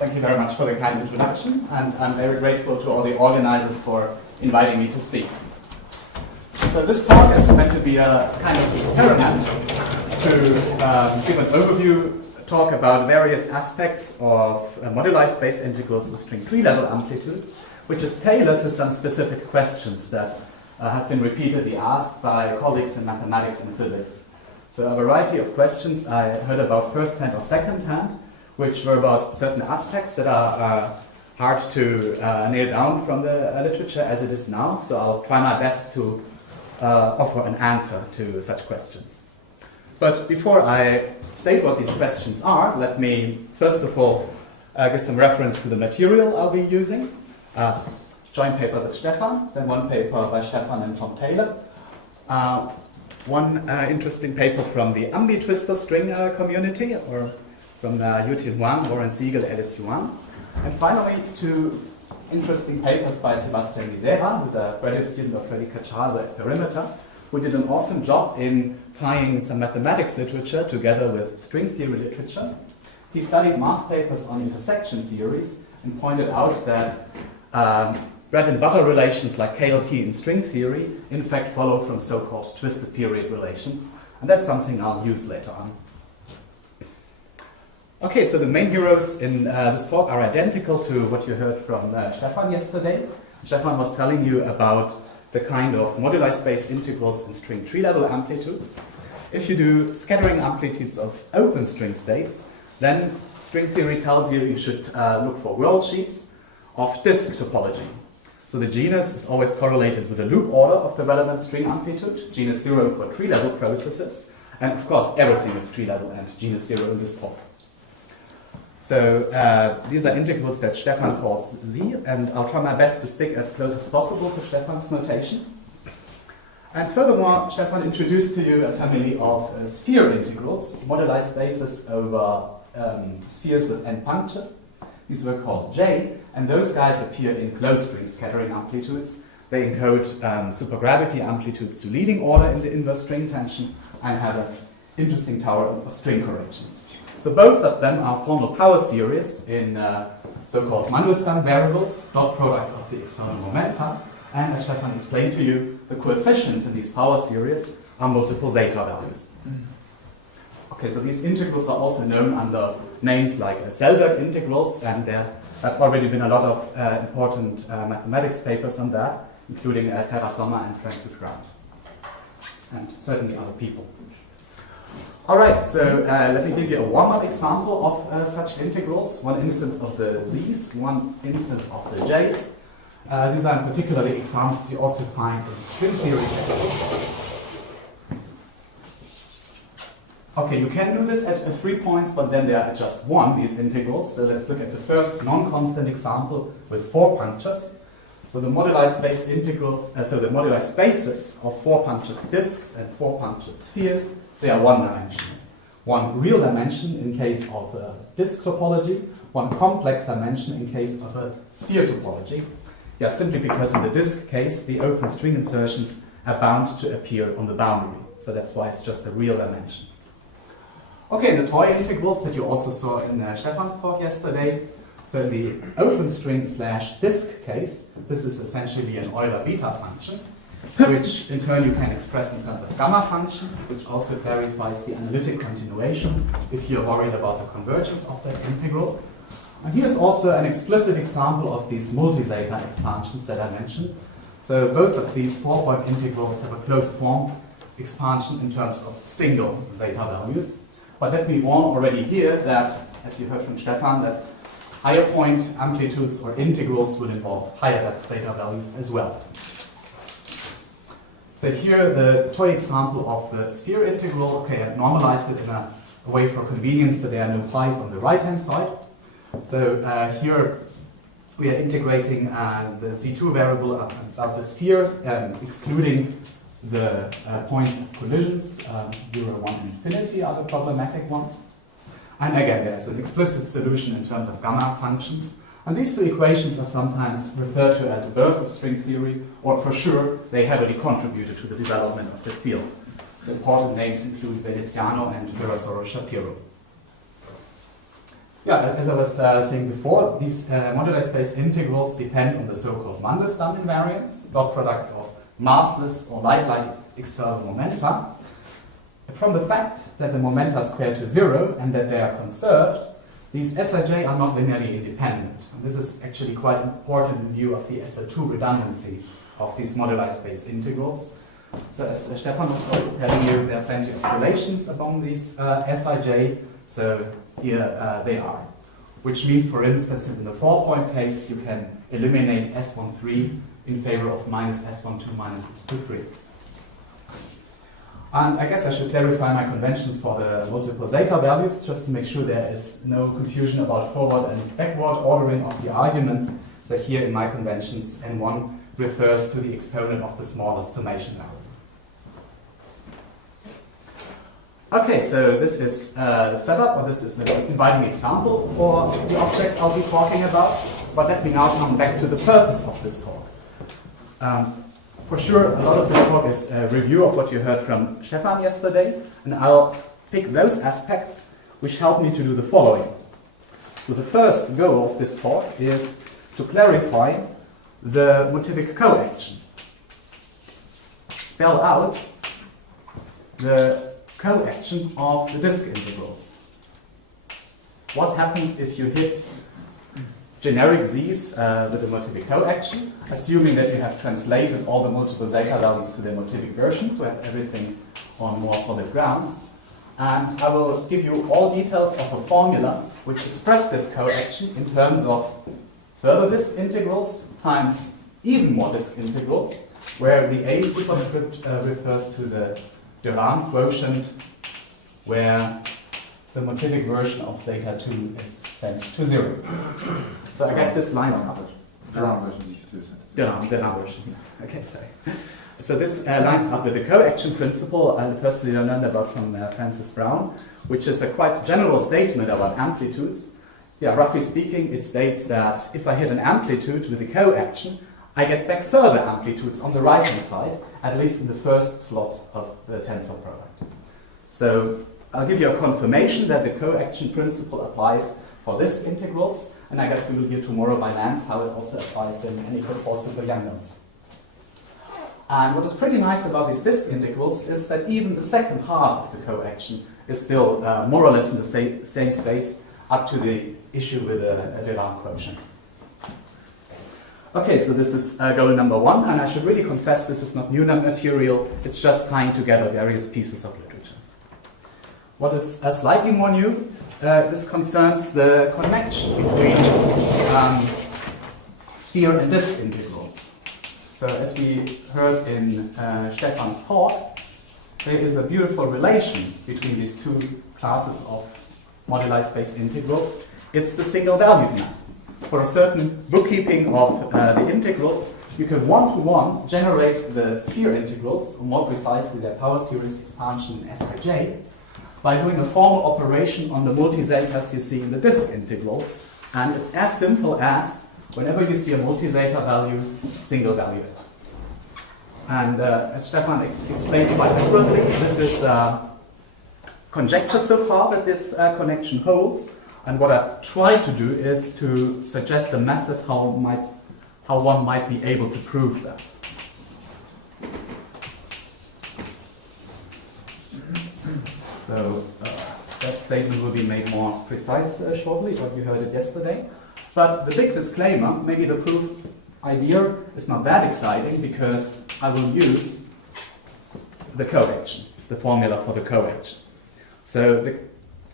Thank you very much for the kind introduction, and I'm very grateful to all the organizers for inviting me to speak. So this talk is meant to be a kind of experiment to give an overview talk about various aspects of moduli space integrals with string tree-level amplitudes, which is tailored to some specific questions that have been repeatedly asked by colleagues in mathematics and physics. So a variety of questions I heard about first-hand or second-hand, which were about certain aspects that are hard to nail down from the literature as it is now. So I'll try my best to offer an answer to such questions. But before I state what these questions are, let me first of all give some reference to the material I'll be using. Joint paper with Stefan, then one paper by Stefan and Tom Taylor. One interesting paper from the ambi-twister string community, or from Yutin Wang, Warren Siegel, Alice Yuan. And finally, two interesting papers by Sebastian Lisera, who's a graduate student of Freddy Kachaza at Perimeter, who did an awesome job in tying some mathematics literature together with string theory literature. He studied math papers on intersection theories and pointed out that bread and butter relations like KLT in string theory in fact follow from so-called twisted period relations, and that's something I'll use later on. Okay, so the main heroes in this talk are identical to what you heard from Stefan yesterday. Stefan was telling you about the kind of moduli space integrals in string tree-level amplitudes. If you do scattering amplitudes of open string states, then string theory tells you should look for world sheets of disk topology. So the genus is always correlated with the loop order of the relevant string amplitude, genus 0 for tree-level processes, and of course everything is tree-level and genus 0 in this talk. So these are integrals that Stefan calls Z, and I'll try my best to stick as close as possible to Stefan's notation. And furthermore, Stefan introduced to you a family of sphere integrals, moduli spaces over spheres with n punctures. These were called J, and those guys appear in closed string scattering amplitudes. They encode supergravity amplitudes to leading order in the inverse string tension and have an interesting tower of string corrections. So both of them are formal power series in so-called Mandelstam variables, dot products of the external momenta, and as Stefan explained to you, the coefficients in these power series are multiple zeta values. Okay, so these integrals are also known under names like Selberg integrals, and there have already been a lot of important mathematics papers on that, including Tara Sommer and Francis Grant, and certainly other people. Alright, so let me give you a warm-up example of such integrals, one instance of the Z's, one instance of the J's. These are particularly examples you also find in string theory textbooks. Okay, you can do this at 3 points, but then there are just one, these integrals. So let's look at the first non-constant example with 4 punctures. So the moduli space integrals, the moduli spaces of 4 punctured disks and 4 punctured spheres, they are one-dimensional. One real dimension in case of a disk topology, one complex dimension in case of a sphere topology. Yeah, simply because in the disk case, the open string insertions are bound to appear on the boundary. So that's why it's just a real dimension. Okay, the toy integrals that you also saw in Stefan's talk yesterday. So in the open string / disk case, this is essentially an Euler beta function, which in turn you can express in terms of gamma functions, which also clarifies the analytic continuation if you're worried about the convergence of that integral. And here's also an explicit example of these multi-zeta expansions that I mentioned. So both of these 4-point integrals have a closed form expansion in terms of single zeta values. But let me warn already here that, as you heard from Stefan, that higher point amplitudes or integrals will involve higher zeta values as well. So here the toy example of the sphere integral, okay, I normalized it in a way for convenience that there are no pi's on the right-hand side. So here we are integrating the Z2 variable about the sphere, excluding the points of collisions, 0, 1, and infinity are the problematic ones. And again, there's an explicit solution in terms of gamma functions. And these two equations are sometimes referred to as the birth of string theory, or for sure, they heavily contributed to the development of the field. So important names include Veneziano and Virasoro Shapiro. Yeah, as I was saying before, these moduli space integrals depend on the so-called Mandelstam invariants, dot products of massless or light-like external momenta. From the fact that the momenta square to 0 and that they are conserved, these Sij are not linearly independent. And this is actually quite important in view of the SL2 redundancy of these moduli space integrals. So as Stefan was also telling you, there are plenty of relations among these Sij. So here they are. Which means, for instance, in the 4-point case, you can eliminate S13 in favor of minus S12 minus S23. And I guess I should clarify my conventions for the multiple zeta values, just to make sure there is no confusion about forward and backward ordering of the arguments. So here in my conventions, N1 refers to the exponent of the smallest summation value. Okay, so this is the setup, or this is an inviting example for the objects I'll be talking about. But let me now come back to the purpose of this talk. For sure, a lot of this talk is a review of what you heard from Stefan yesterday, and I'll pick those aspects which help me to do the following. So the first goal of this talk is to clarify the motivic coaction. Spell out the coaction of the disk integrals. What happens if you hit generic z's with the motivic coaction, assuming that you have translated all the multiple zeta values to their motivic version to have everything on more solid grounds. And I will give you all details of a formula which express this coaction in terms of further disk integrals times even more disk integrals, where the A superscript refers to the Durand quotient, where the motivic version of zeta 2 is set to 0. So I guess this lines up. Durand version zeta 2 is set to 0. Durand version. Okay, sorry. So this lines up with the coaction principle I firstly learned about from Francis Brown, which is a quite general statement about amplitudes. Yeah, roughly speaking, it states that if I hit an amplitude with a coaction, I get back further amplitudes on the right-hand side, at least in the first slot of the tensor product. So I'll give you a confirmation that the coaction principle applies for disk integrals, and I guess we will hear tomorrow by Nance how it also applies in any possible Young nodes. And what is pretty nice about these disk integrals is that even the second half of the coaction is still more or less in the same space up to the issue with a Durand quotient. Okay, so this is goal number 1, and I should really confess this is not new material, it's just tying together various pieces of literature. What is slightly more new, this concerns the connection between sphere and disk integrals. So as we heard in Stefan's talk, there is a beautiful relation between these two classes of moduli space integrals. It's the single valued map. For a certain bookkeeping of the integrals, you can one-to-one generate the sphere integrals, or more precisely their power series expansion in Sij, by doing a formal operation on the multi-zetas you see in the disk integral. And it's as simple as, whenever you see a multi-zeta value, single value it. And as Stefan explained quite accurately, this is conjecture so far that this connection holds. And what I try to do is to suggest a method how one might be able to prove that. So that statement will be made more precise shortly, but you heard it yesterday. But the big disclaimer, maybe the proof idea is not that exciting because I will use the coaction, the formula for the coaction. So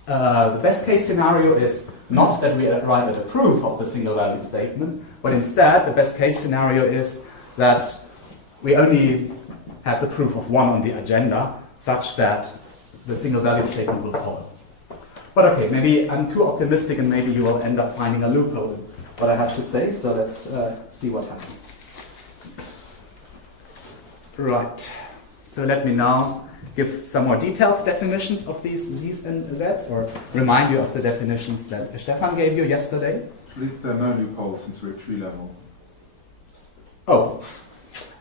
the best case scenario is not that we arrive at a proof of the single valued statement, but instead the best case scenario is that we only have the proof of one on the agenda, such that the single valued statement will follow. But okay, maybe I'm too optimistic and maybe you will end up finding a loophole in what I have to say, so let's see what happens. Right, so let me now give some more detailed definitions of these z's and z's, or remind you of the definitions that Stefan gave you yesterday. There are no loopholes since we're at tree level. Oh,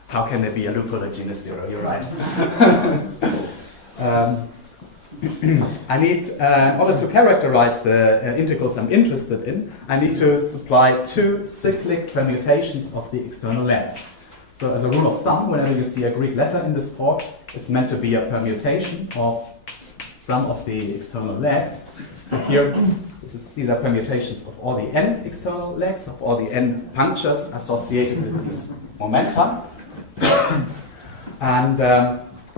how can there be a loophole at genus 0? You're right. I need, in order to characterize the integrals I'm interested in, I need to supply two cyclic permutations of the external legs. So as a rule of thumb, whenever you see a Greek letter in this talk, it's meant to be a permutation of some of the external legs. So here, these are permutations of all the n external legs, of all the n punctures associated with these momenta. And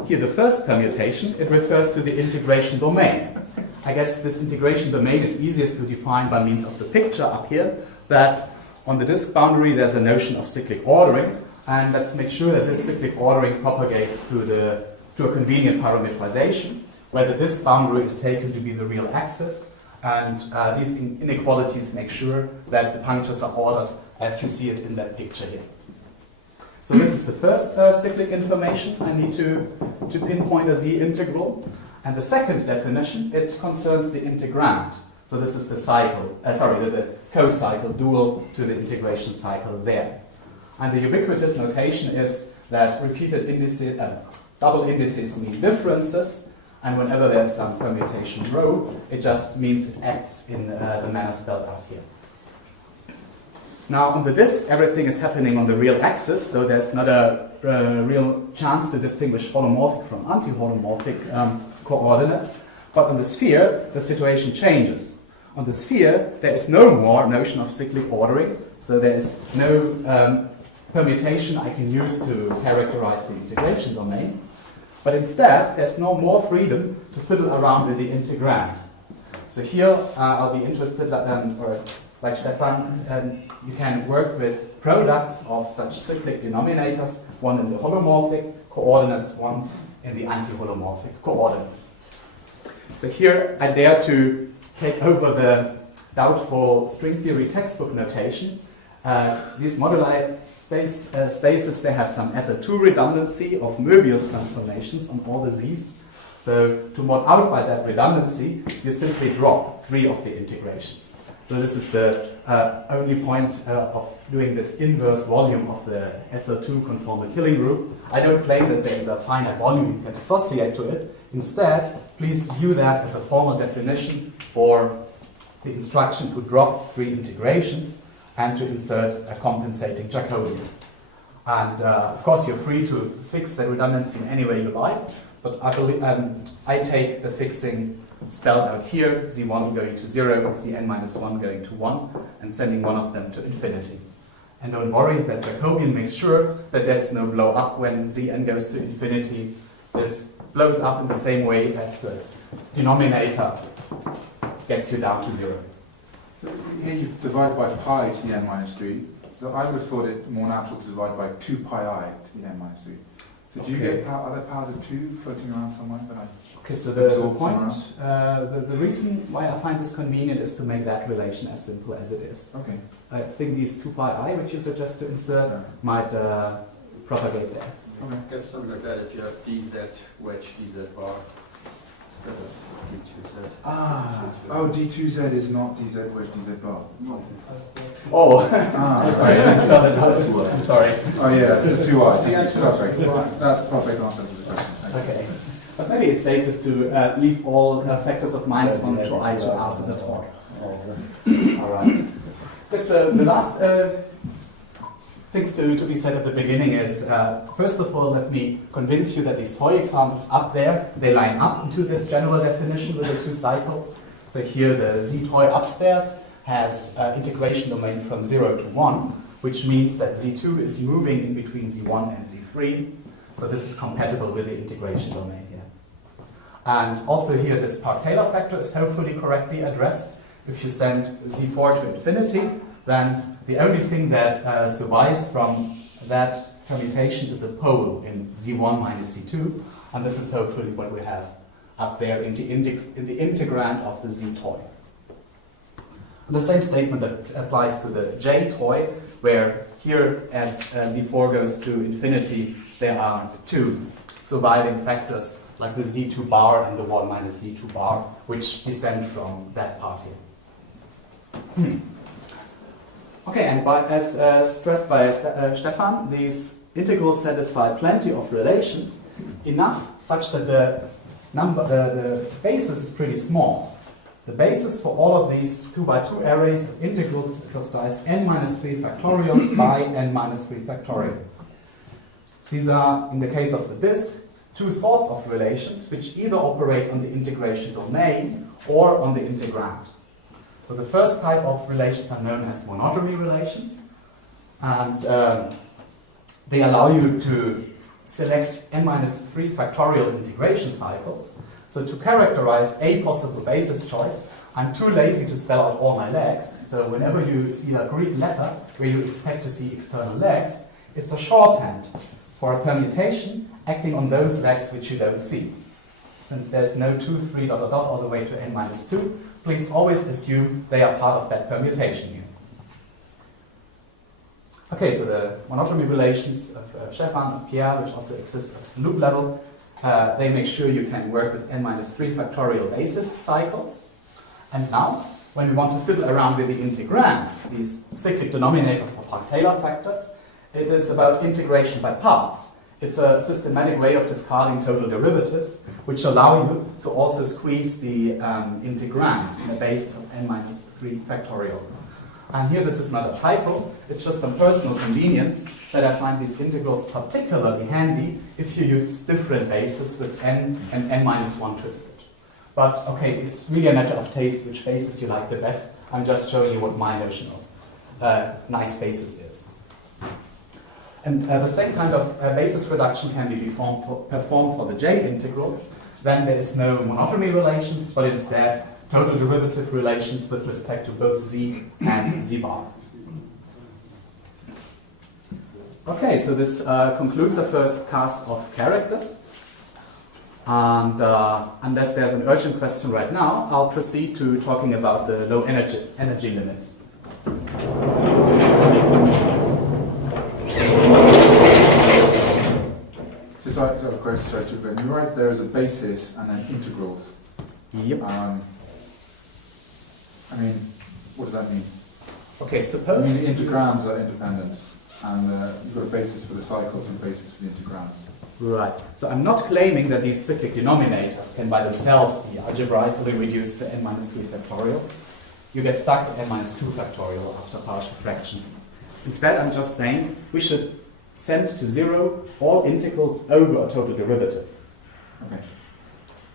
here the first permutation, it refers to the integration domain. I guess this integration domain is easiest to define by means of the picture up here, that on the disk boundary there's a notion of cyclic ordering, and let's make sure that this cyclic ordering propagates to a convenient parametrization, where the disk boundary is taken to be the real axis, and these inequalities make sure that the punctures are ordered as you see it in that picture here. So this is the first cyclic information. I need to pinpoint a z integral. And the second definition, it concerns the integrand. So this is the cycle, the co-cycle dual to the integration cycle there. And the ubiquitous notation is that repeated indices, double indices mean differences, and whenever there's some permutation rho, it just means it acts in the manner spelled out here. Now on the disk, everything is happening on the real axis, so there's not a real chance to distinguish holomorphic from anti-holomorphic coordinates. But on the sphere, the situation changes. On the sphere, there is no more notion of cyclic ordering, so there is no permutation I can use to characterize the integration domain. But instead, there's no more freedom to fiddle around with the integrand. So here, I'll be interested, or like Stefan, you can work with products of such cyclic denominators, one in the holomorphic coordinates, one in the anti-holomorphic coordinates. So here I dare to take over the doubtful string theory textbook notation. These moduli spaces, they have some SO2 redundancy of Möbius transformations on all the z's. So to mod out by that redundancy, you simply drop 3 of the integrations. So this is the only point of doing this inverse volume of the SO2 conform the killing group. I don't claim that there is a finite volume you can associate to it. Instead, please view that as a formal definition for the instruction to drop 3 integrations and to insert a compensating Jacobian. And of course, you're free to fix the redundancy in any way you like, but I take the fixing spelled out here, z1 going to 0, zn minus 1 going to 1, and sending one of them to infinity. And don't worry, that Jacobian makes sure that there's no blow up when zn goes to infinity. This blows up in the same way as the denominator gets you down to 0. So here you divide by pi to the n minus 3. So I would have thought it more natural to divide by 2 pi I to the n minus 3. So do you get other powers of 2 floating around somewhere? Okay, so the point, the reason why I find this convenient is to make that relation as simple as it is. Okay. I think these 2 pi I, which you suggest to insert, might propagate there. Okay. I guess something like that if you have dz wedge dz bar instead of d2z. Oh, d2z is not dz wedge dz bar. No. Oh, sorry, I spelled it out. I'm sorry. Oh yeah, it's a 2i. Yeah, perfect. That's perfect answer to the question. Okay. But maybe it's safest to leave all factors of minus 1 to I to after the talk. All right. But the last things to be said at the beginning is, first of all, let me convince you that these toy examples up there, they line up into this general definition with the 2 cycles. So here the z toy upstairs has integration domain from 0 to 1, which means that z2 is moving in between z1 and z3. So this is compatible with the integration domain here. And also here this Park-Taylor factor is hopefully correctly addressed. If you send z4 to infinity, then the only thing that survives from that permutation is a pole in z1 minus z2, and this is hopefully what we have up there in the integrand of the z toy. The same statement that applies to the j toy, where here as z4 goes to infinity, there are 2 surviving factors like the z2 bar and the 1 minus z2 bar, which descend from that part here. Okay, and as stressed by Stefan, these integrals satisfy plenty of relations, enough such that the the basis is pretty small. The basis for all of these 2 by 2 arrays of integrals is of size n minus 3 factorial by n minus 3 factorial. These are, in the case of the disk, two sorts of relations which either operate on the integration domain or on the integrand. So the first type of relations are known as monodromy relations, and they allow you to select n minus 3 factorial integration cycles. So to characterize a possible basis choice, I'm too lazy to spell out all my legs. So whenever you see a Greek letter where you expect to see external legs, it's a shorthand for a permutation acting on those legs which you don't see. Since there's no 2, 3, ... all the way to n minus 2, please always assume they are part of that permutation here. Okay, so the monodromy relations of Stefan and Pierre, which also exist at loop level, they make sure you can work with n minus 3 factorial basis cycles. And now, when we want to fiddle around with the integrands, these cyclic denominators of Hart-Taylor factors, it is about integration by parts. It's a systematic way of discarding total derivatives, which allow you to also squeeze the integrands in the basis of n minus 3 factorial. And here this is not a typo, it's just some personal convenience that I find these integrals particularly handy if you use different bases with n and n minus 1 twisted. But okay, it's really a matter of taste which basis you like the best. I'm just showing you what my notion of nice basis is. And the same kind of basis reduction can be performed for the J integrals. Then there is no monodromy relations, but instead total derivative relations with respect to both z and z bar. Okay, so this concludes the first cast of characters. And unless there's an urgent question right now, I'll proceed to talking about the low energy limits. So I have a question. When you write there is a basis and then integrals. Yep. I mean, what does that mean? Okay, I suppose... mean, the integrands are independent, and you've got a basis for the cycles and a basis for the integrands. Right. So I'm not claiming that these cyclic denominators can by themselves be algebraically reduced to n minus 3 factorial. You get stuck at n minus 2 factorial after partial fraction. Instead, I'm just saying we should send to 0 all integrals over a total derivative. Okay.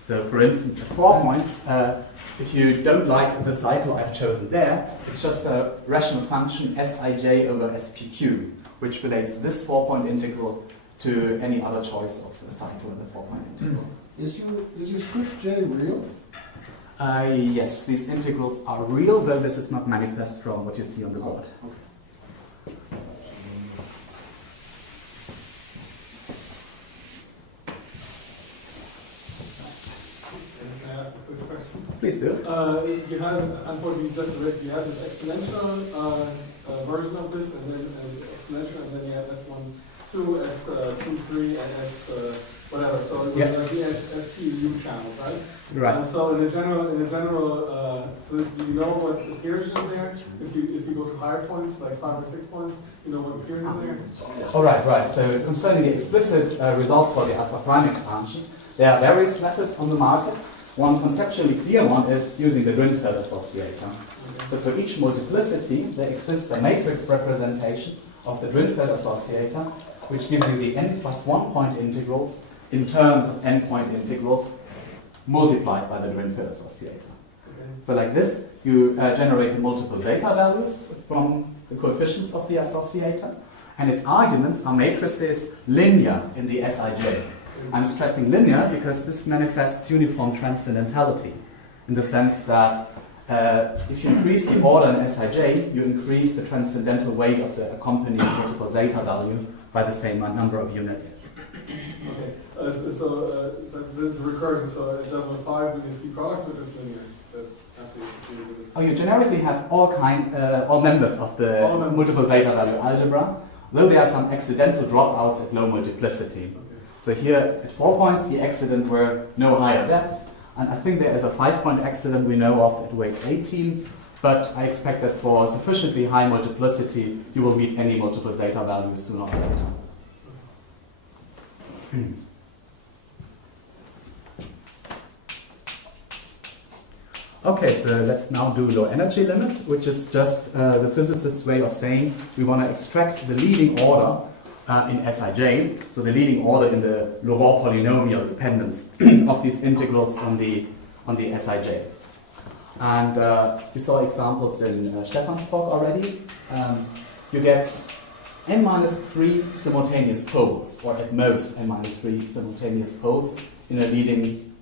So for instance, at 4 points, if you don't like the cycle I've chosen there, it's just a rational function Sij over Spq, which relates this 4-point integral to any other choice of a cycle in the 4-point integral. Is your script J real? Yes, these integrals are real, though this is not manifest from what you see on the board. Okay. Can I ask a quick question? Please do. You had, unfortunately, just the rest, you had this exponential version of this, and then exponential, and then you had S1, 2, S2, 3, and S whatever. So it was like the SPU channel, right? Right. And so in the general, do you know what appears in there? If you go to higher points, like 5 or 6 points, you know what appears in there? All right, right. So concerning the explicit results for the alpha prime expansion, there are various methods on the market. One conceptually clear one is using the Drinfeld associator. So for each multiplicity, there exists a matrix representation of the Drinfeld associator, which gives you the n plus 1 point integrals in terms of n point integrals multiplied by the Drinfeld associator. So like this, you generate the multiple zeta values from the coefficients of the associator, and its arguments are matrices linear in the Sij. I'm stressing linear because this manifests uniform transcendentality, in the sense that if you increase the order in Sij, you increase the transcendental weight of the accompanying multiple zeta value by the same number of units. Okay, so that's recurrent, so at level 5 when you see products, or just linear? Oh, you generically have all members of the multiple zeta value algebra, though there are some accidental dropouts at low multiplicity. Okay. So here at 4 points, the accident were no higher depth, and I think there is a 5-point accident we know of at weight 18, but I expect that for sufficiently high multiplicity, you will meet any multiple zeta values sooner or later. Okay, so let's now do low energy limit, which is just the physicist's way of saying we want to extract the leading order in Sij, so the leading order in the Laurent polynomial dependence of these integrals on the Sij. And you saw examples in Stefan's talk already. You get n-3 simultaneous poles, or at most n-3 simultaneous poles in a leading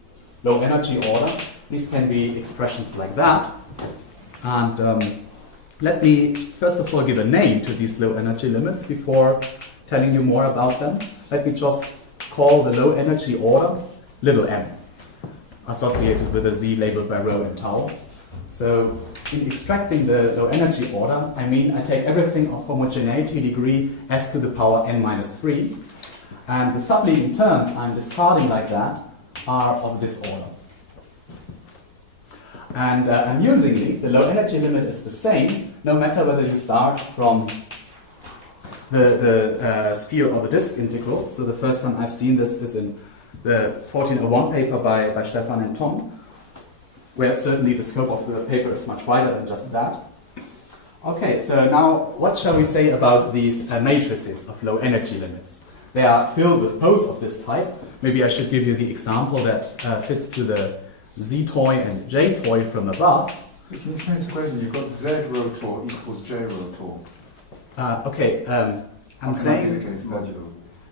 low energy order. These can be expressions like that. And let me first of all give a name to these low energy limits before telling you more about them. Let me just call the low energy order little m, associated with a z labeled by rho and tau. So in extracting the low energy order, I mean I take everything of homogeneity degree s to the power n-3, and the subleading terms I'm discarding like that are of this order. And amusingly, the low energy limit is the same no matter whether you start from the sphere or the disk integrals. So the first time I've seen this is in the 1401 paper by Stefan and Tom, where certainly the scope of the paper is much wider than just that. Okay, so now what shall we say about these matrices of low energy limits? They are filled with poles of this type. Maybe I should give you the example that fits to the z toy and j toy from above. So can you explain this equation? You've got z rotor equals j rotor. Okay, I'm How saying... can that be the case, modulo?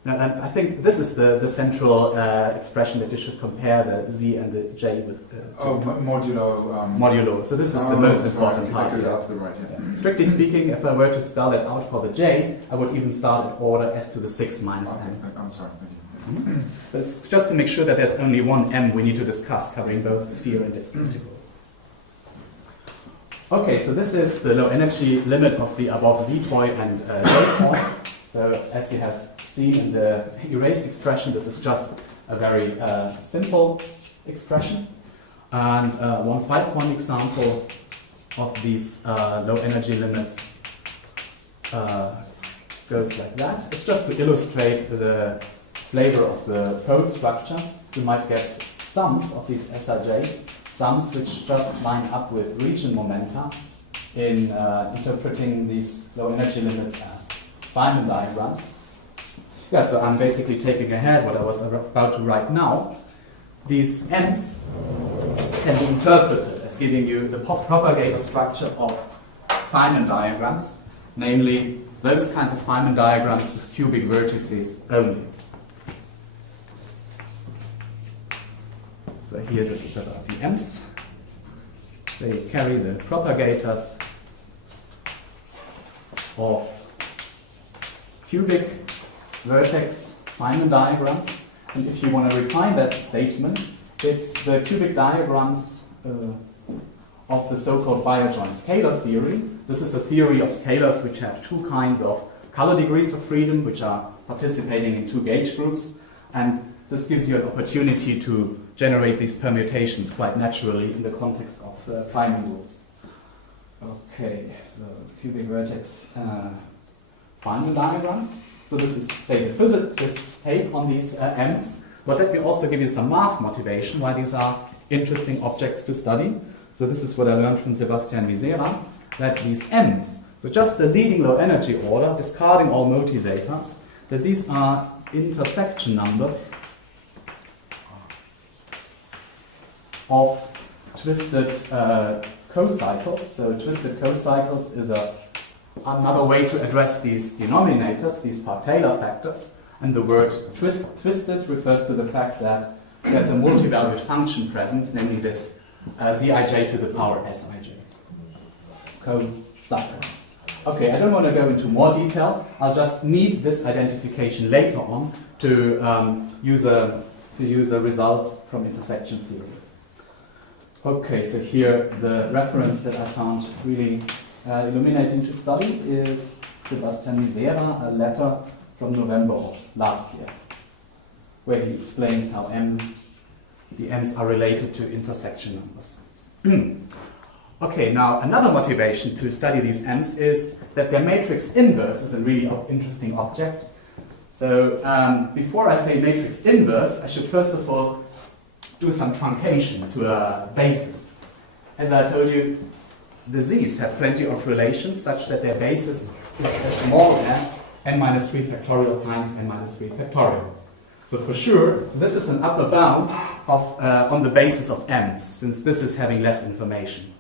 No, and I think this is the central expression that you should compare the z and the j with. Modulo. Modulo. So this is the most important part Factors here. out to the right, yeah. Strictly speaking, if I were to spell it out for the j, I would even start at order s to the 6 minus Okay, m. I'm sorry. Thank you. So it's just to make sure that there's only one m we need to discuss, covering both sphere and disk integrals. Okay, so this is the low energy limit of the above z toy and j toy. So as you have seen in the erased expression, this is just a very simple expression. And 151 example of these low energy limits goes like that. It's just to illustrate the flavor of the pole structure. You might get sums of these SRJs, sums which just line up with region momenta in interpreting these low energy limits as Feynman diagrams. Yeah, so I'm basically taking ahead what I was about to write now. These M's can be interpreted as giving you the propagator structure of Feynman diagrams, namely those kinds of Feynman diagrams with cubic vertices only. So here this is about the M's. They carry the propagators of cubic vertex Feynman diagrams. And if you want to refine that statement, it's the cubic diagrams of the so-called biojoint scalar theory. This is a theory of scalars which have two kinds of color degrees of freedom, which are participating in two gauge groups. And this gives you an opportunity to generate these permutations quite naturally in the context of Feynman rules. Okay, so cubic vertex Feynman diagrams. So this is, say, the physicist's take on these M's. But let me also give you some math motivation why these are interesting objects to study. So this is what I learned from Sebastian Misera, that these M's, so just the leading low energy order, discarding all multisators, that these are intersection numbers of twisted cocycles. So twisted cocycles is another way to address these denominators, these Taylor factors. And the word twisted refers to the fact that there's a multivalued function present, namely this zij to the power sij. Cocycles. Okay, I don't want to go into more detail. I'll just need this identification later on to use a result from intersection theory. Okay, so here the reference that I found really illuminating to study is Sebastian Misera, a letter from November of last year, where he explains how the M's are related to intersection numbers. Okay, now another motivation to study these M's is that their matrix inverse is a really interesting object. So before I say matrix inverse, I should first of all do some truncation to a basis. as I told you, the z's have plenty of relations such that their basis is as small as n minus 3 factorial times n minus 3 factorial. So for sure, this is an upper bound of, on the basis of m's, since this is having less information.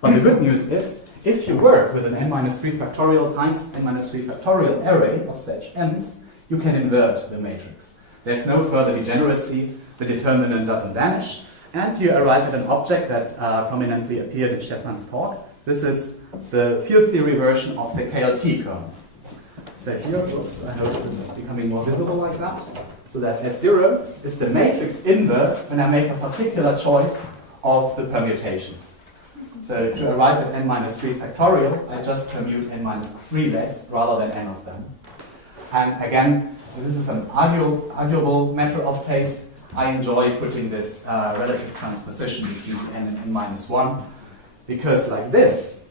But the good news is, if you work with an n minus 3 factorial times n minus 3 factorial array of such m's, you can invert the matrix. There's no further degeneracy, the determinant doesn't vanish, and you arrive at an object that prominently appeared in Stefan's talk. This is the field theory version of the KLT kernel. So here, oops, I hope this is becoming more visible like that. So that S0 is the matrix inverse when I make a particular choice of the permutations. So to arrive at n minus 3 factorial, I just permute n minus 3 legs rather than n of them. And again, this is an arguable matter of taste. I enjoy putting this relative transposition between n and n minus 1, because like this,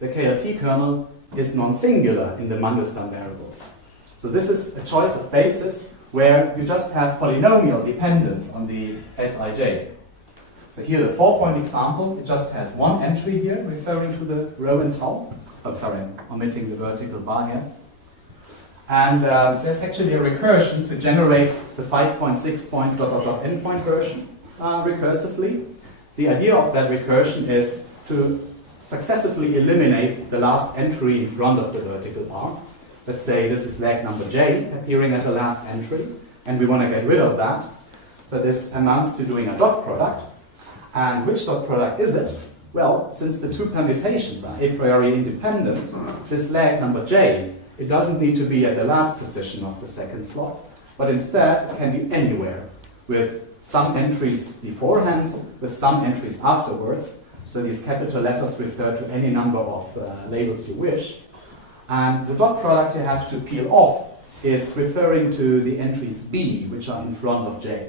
the KLT kernel is non-singular in the Mandelstam variables. So this is a choice of basis where you just have polynomial dependence on the Sij. So here the 4-point example, it just has one entry here referring to the rho and tau. I'm sorry, I'm omitting the vertical bar here. And there's actually a recursion to generate the 5.6 point ... endpoint version recursively. The idea of that recursion is to successively eliminate the last entry in front of the vertical bar. Let's say this is leg number j appearing as a last entry, and we want to get rid of that. So this amounts to doing a dot product. And which dot product is it? Well, since the two permutations are a priori independent, this leg number j, it doesn't need to be at the last position of the second slot, but instead it can be anywhere, with some entries beforehand, with some entries afterwards. So these capital letters refer to any number of labels you wish. And the dot product you have to peel off is referring to the entries B, which are in front of J.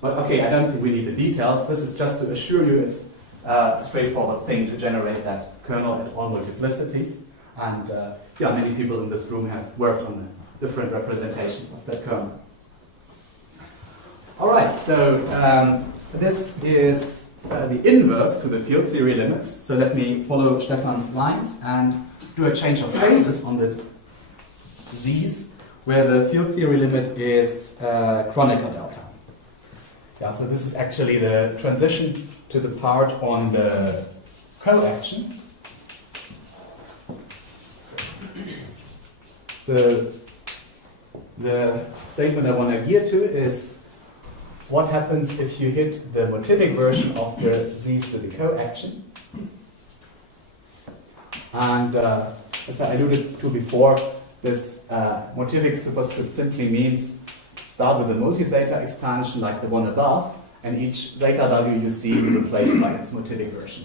But okay, I don't think we need the details. This is just to assure you it's a straightforward thing to generate that kernel at all multiplicities. And yeah, many people in this room have worked on the different representations of that kernel. All right, so this is the inverse to the field theory limits. So let me follow Stefan's lines and do a change of basis on the z's, where the field theory limit is Kronecker delta. Yeah, so this is actually the transition to the part on the coaction. So the statement I want to gear to is what happens if you hit the motivic version of the z's with the coaction. And as I alluded to before, this motivic superscript simply means start with a multi-zeta expansion like the one above, and each zeta w you see be replaced by its motivic version.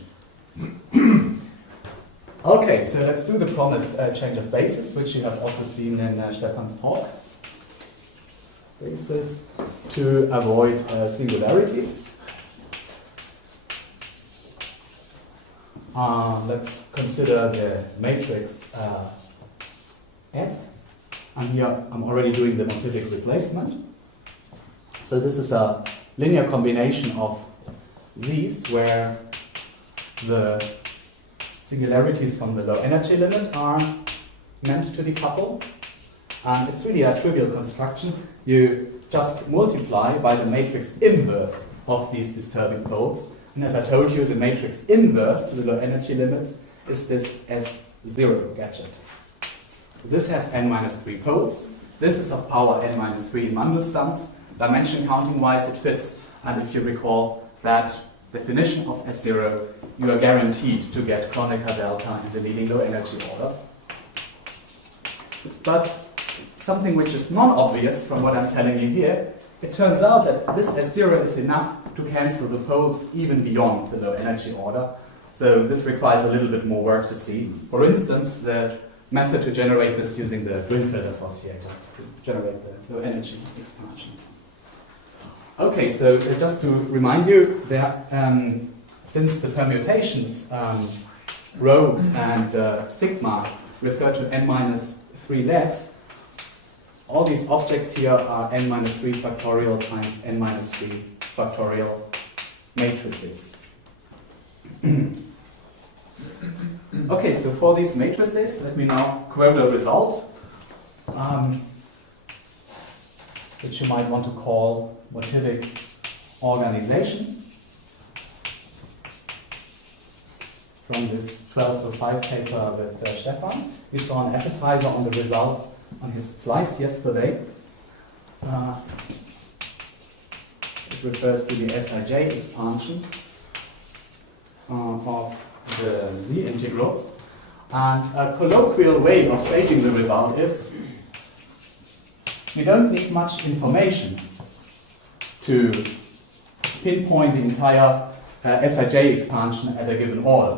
Okay, so let's do the promised change of basis, which you have also seen in Stefan's talk. Basis to avoid singularities. Let's consider the matrix F. And here I'm already doing the motivic replacement. So this is a linear combination of z's where the singularities from the low energy limit are meant to decouple. And it's really a trivial construction. You just multiply by the matrix inverse of these disturbing poles. And as I told you, the matrix inverse to the low energy limits is this S0 gadget. So this has n-3 poles. This is of power n-3 in Mandelstams. Dimension counting wise it fits. And if you recall that definition of S0, you are guaranteed to get Kronecker delta in the leading low energy order. But something which is non-obvious from what I'm telling you here, it turns out that this S0 is enough to cancel the poles even beyond the low energy order. So this requires a little bit more work to see. For instance, the method to generate this using the Grünfeld associator to generate the low energy expansion. Okay, so just to remind you that since the permutations rho and sigma refer to n-3 legs, all these objects here are n-3 factorial times n-3 factorial matrices. Okay, so for these matrices, let me now quote a result, which you might want to call motivic organization, from this 12:05 paper with Stefan. We saw an appetizer on the result on his slides yesterday. It refers to the Sij expansion of the z integrals. And a colloquial way of stating the result is we don't need much information to pinpoint the entire Sij expansion at a given order.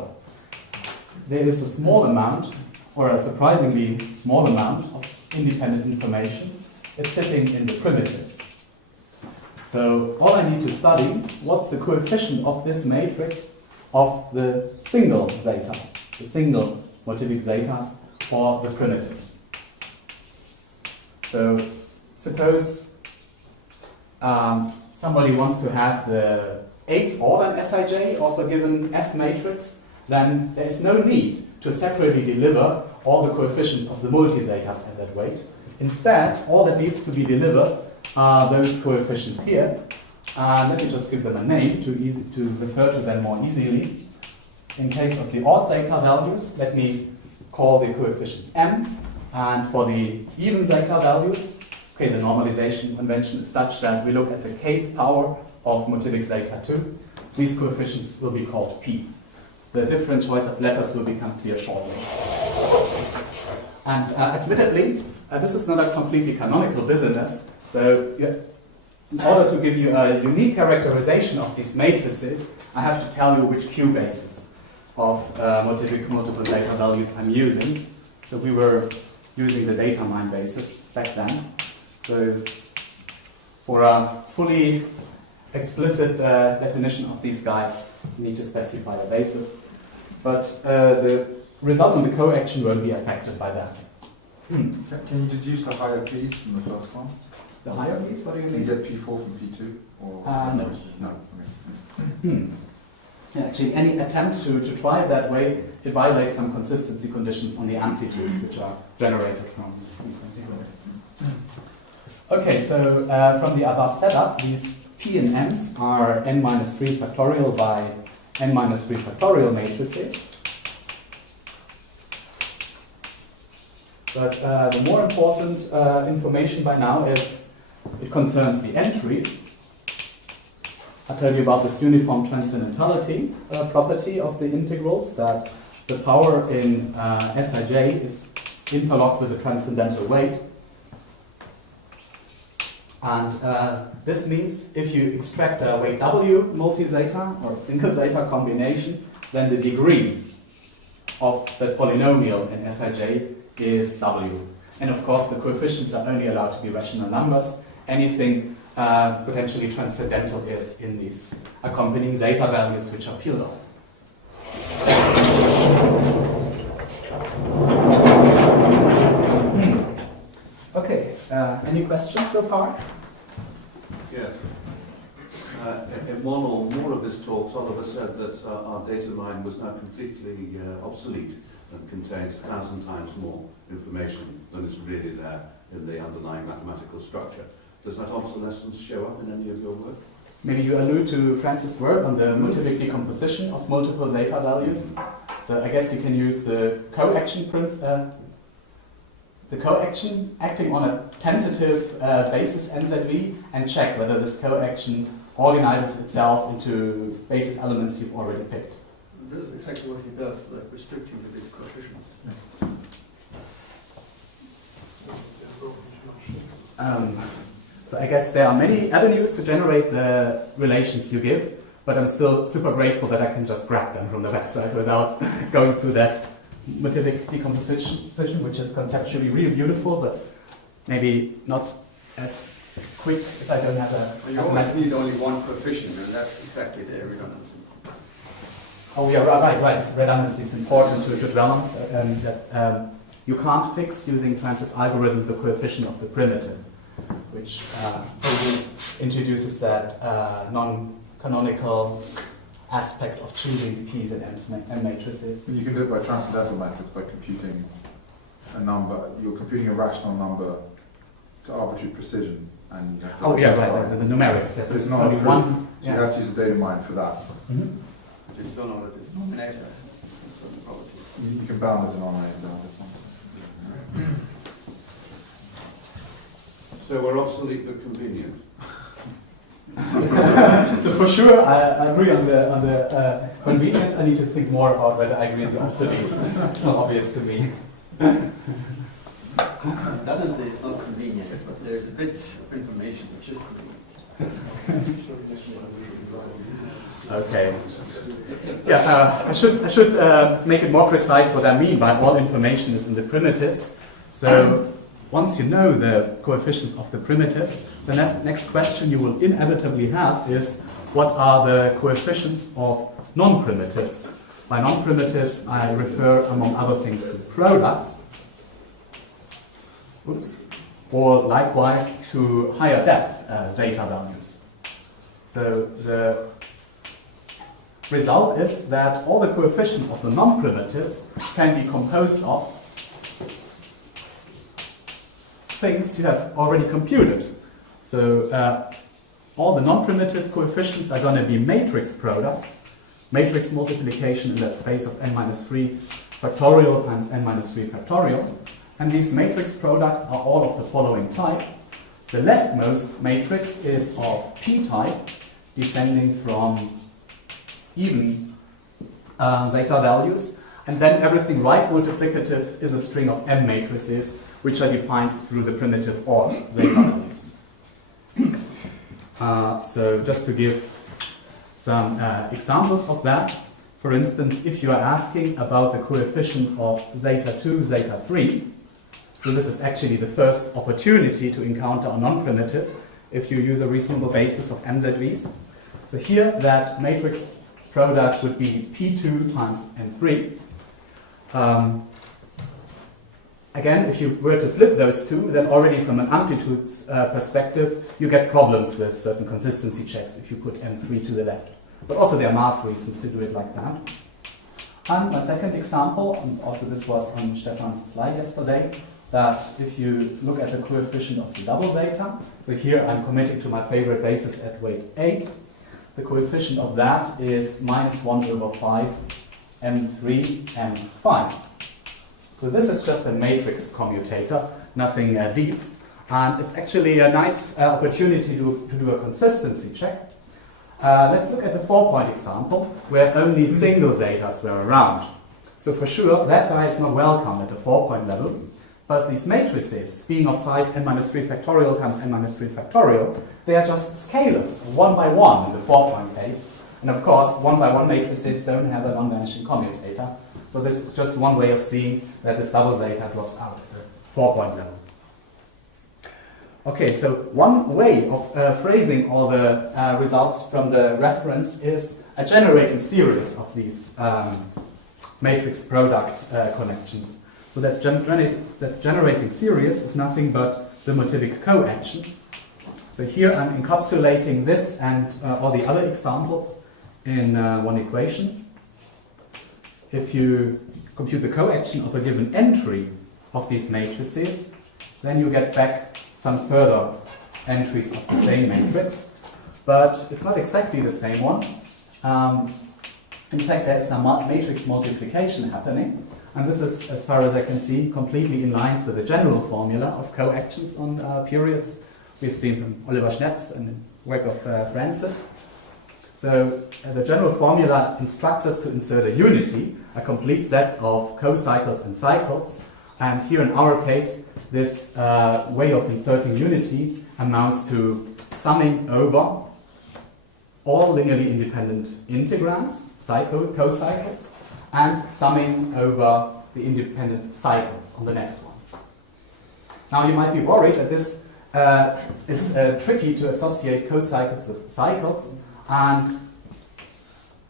There is a small amount, or a surprisingly small amount, of independent information. It's sitting in the primitives. So all I need to study, what's the coefficient of this matrix of the single zetas, the single motivic zetas for the primitives. So suppose somebody wants to have the 8th order Sij of a given F matrix, then there is no need to separately deliver all the coefficients of the multi-zetas at that weight. Instead, all that needs to be delivered are those coefficients here. Let me just give them a name to refer to them more easily. In case of the odd zeta values, let me call the coefficients m. And for the even zeta values, okay, the normalization convention is such that we look at the kth power of motivic zeta 2. These coefficients will be called p. The different choice of letters will become clear shortly. And admittedly, this is not a completely canonical business. So in order to give you a unique characterization of these matrices, I have to tell you which Q basis of motivic multiple zeta values I'm using. So we were using the data mine basis back then. So for a fully explicit definition of these guys, you need to specify a basis. But the result on the coaction won't be affected by that. Can you deduce the higher P's from the first one? The higher P's? What do you Can you mean? get P4 from P2? Or No. No. Okay. Yeah, actually, any attempt to try it that way, it violates some consistency conditions on the amplitudes which are generated from these integrals. Okay, so from the above setup, these P and M's are n-3 factorial by n-3 factorial matrices. But the more important information by now is it concerns the entries. I'll tell you about this uniform transcendentality property of the integrals, that the power in Sij is interlocked with the transcendental weight. And this means if you extract a weight W multi-zeta or a single zeta combination, then the degree of that polynomial in Sij is W. And of course the coefficients are only allowed to be rational numbers. Anything potentially transcendental is in these accompanying zeta values which are peeled off. Okay, any questions so far? Yes. In one or more of his talks, Oliver said that our data mine was now completely obsolete and contains 1,000 times more information than is really there in the underlying mathematical structure. Does that obsolescence show up in any of your work? Maybe you allude to Francis' work on the motivic decomposition of multiple zeta values. So I guess you can use the coaction principle. The coaction acting on a tentative basis NZV and check whether this coaction organizes itself into basis elements you've already picked. This is exactly what he does, like restricting to these coefficients. So I guess there are many avenues to generate the relations you give, but I'm still super grateful that I can just grab them from the website without going through that motivic decomposition, which is conceptually really beautiful, but maybe not as quick if I don't have a... You always need only one coefficient, and that's exactly the redundancy. Oh yeah, right. Redundancy is important to dwell on. So, you can't fix using Francis' algorithm the coefficient of the primitive, which introduces that non-canonical aspect of choosing keys in M matrices. You can do it by transcendental methods, by computing a number. You're computing a rational number to arbitrary precision, and you have to Right, the numerics. Yes, it's not only a proof, one. so you have to use a data mine for that. But you still know that the denominator has certain properties. You can bound the denominator on this one. So we're obsolete but convenient. So for sure, I agree on the convenient. I need to think more about whether I agree on the obsolete. It's not obvious to me. I don't say it's not convenient, but there's a bit of information which is convenient. Okay. Yeah, I should make it more precise what I mean by all information is in the primitives. So once you know the coefficients of the primitives, the next question you will inevitably have is what are the coefficients of non-primitives? By non-primitives, I refer, among other things, to products. Oops. Or likewise to higher depth zeta values. So the result is that all the coefficients of the non-primitives can be composed of things you have already computed. So all the non-primitive coefficients are going to be matrix products, matrix multiplication in that space of n-3 factorial times n-3 factorial. And these matrix products are all of the following type. The leftmost matrix is of p-type, descending from even zeta values. And then everything right multiplicative is a string of m matrices, which are defined through the primitive odd zeta values. So just to give some examples of that, for instance, if you are asking about the coefficient of zeta 2, zeta 3, so this is actually the first opportunity to encounter a non-primitive if you use a reasonable basis of MZVs. So here that matrix product would be P2 times N3. Again, if you were to flip those two, then already from an amplitudes perspective, you get problems with certain consistency checks if you put N3 to the left. But also there are math reasons to do it like that. And my second example, and also this was on Stefan's slide yesterday, that if you look at the coefficient of the double zeta, so here I'm committing to my favorite basis at weight 8, the coefficient of that is minus 1 over 5 m3 m5. So this is just a matrix commutator, nothing deep, and it's actually a nice opportunity to do a consistency check. Let's look at the 4-point example, where only single zetas were around. So for sure, that guy is not welcome at the 4-point level, but these matrices, being of size n-3 factorial times n-3 factorial, they are just scalars, 1 by 1 in the 4-point case. And of course, 1 by 1 matrices don't have a non-vanishing commutator. So this is just one way of seeing that this double zeta drops out at the 4-point level. Okay, so one way of phrasing all the results from the reference is a generating series of these matrix product connections. So that generating series is nothing but the motivic coaction. So here I'm encapsulating this and all the other examples in one equation. If you compute the coaction of a given entry of these matrices, then you get back some further entries of the same matrix. But it's not exactly the same one. In fact, there's some matrix multiplication happening. And this is, as far as I can see, completely in line with the general formula of coactions on periods we've seen from Oliver Schnetz and the work of Francis. So the general formula instructs us to insert a unity, a complete set of cocycles and cycles. And here in our case, this way of inserting unity amounts to summing over all linearly independent integrands, cocycles, and summing over the independent cycles on the next one. Now you might be worried that this is tricky to associate cocycles with cycles, and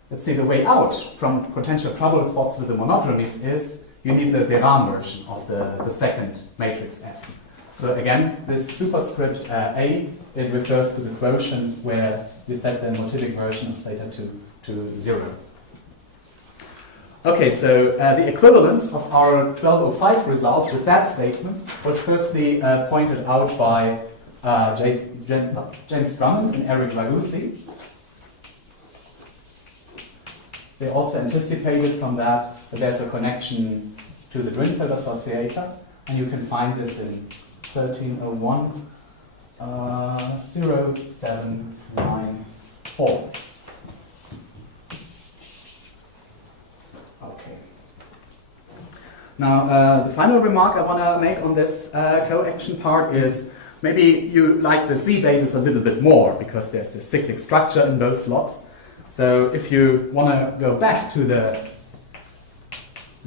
let's see, the way out from potential trouble spots with the monodromies is you need the Deram version of the second matrix F. So again, this superscript A, it refers to the quotient where you set the motivic version of zeta 2 to 0. Okay, so the equivalence of our 1205 result with that statement was firstly pointed out by James Drummond and Eric Ragusi. They also anticipated from that there's a connection to the Drinfeld associator, and you can find this in 1301 0794. Okay. Now, the final remark I want to make on this coaction part is maybe you like the Z basis a little bit more because there's this cyclic structure in both slots. So if you want to go back to the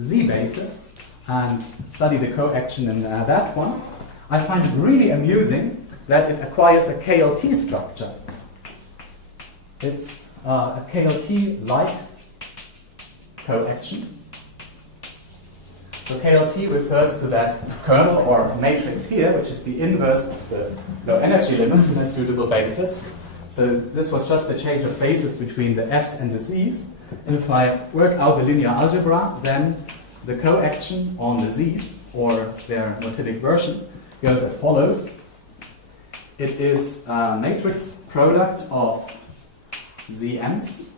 Z basis and study the coaction in that one, I find it really amusing that it acquires a KLT structure. It's a KLT-like coaction. So KLT refers to that kernel or matrix here, which is the inverse of the low energy limits in a suitable basis. So this was just a change of basis between the F's and the Z's. And if I work out the linear algebra, then the coaction on the Z's, or their motillic version, goes as follows. It is a matrix product of ZM's.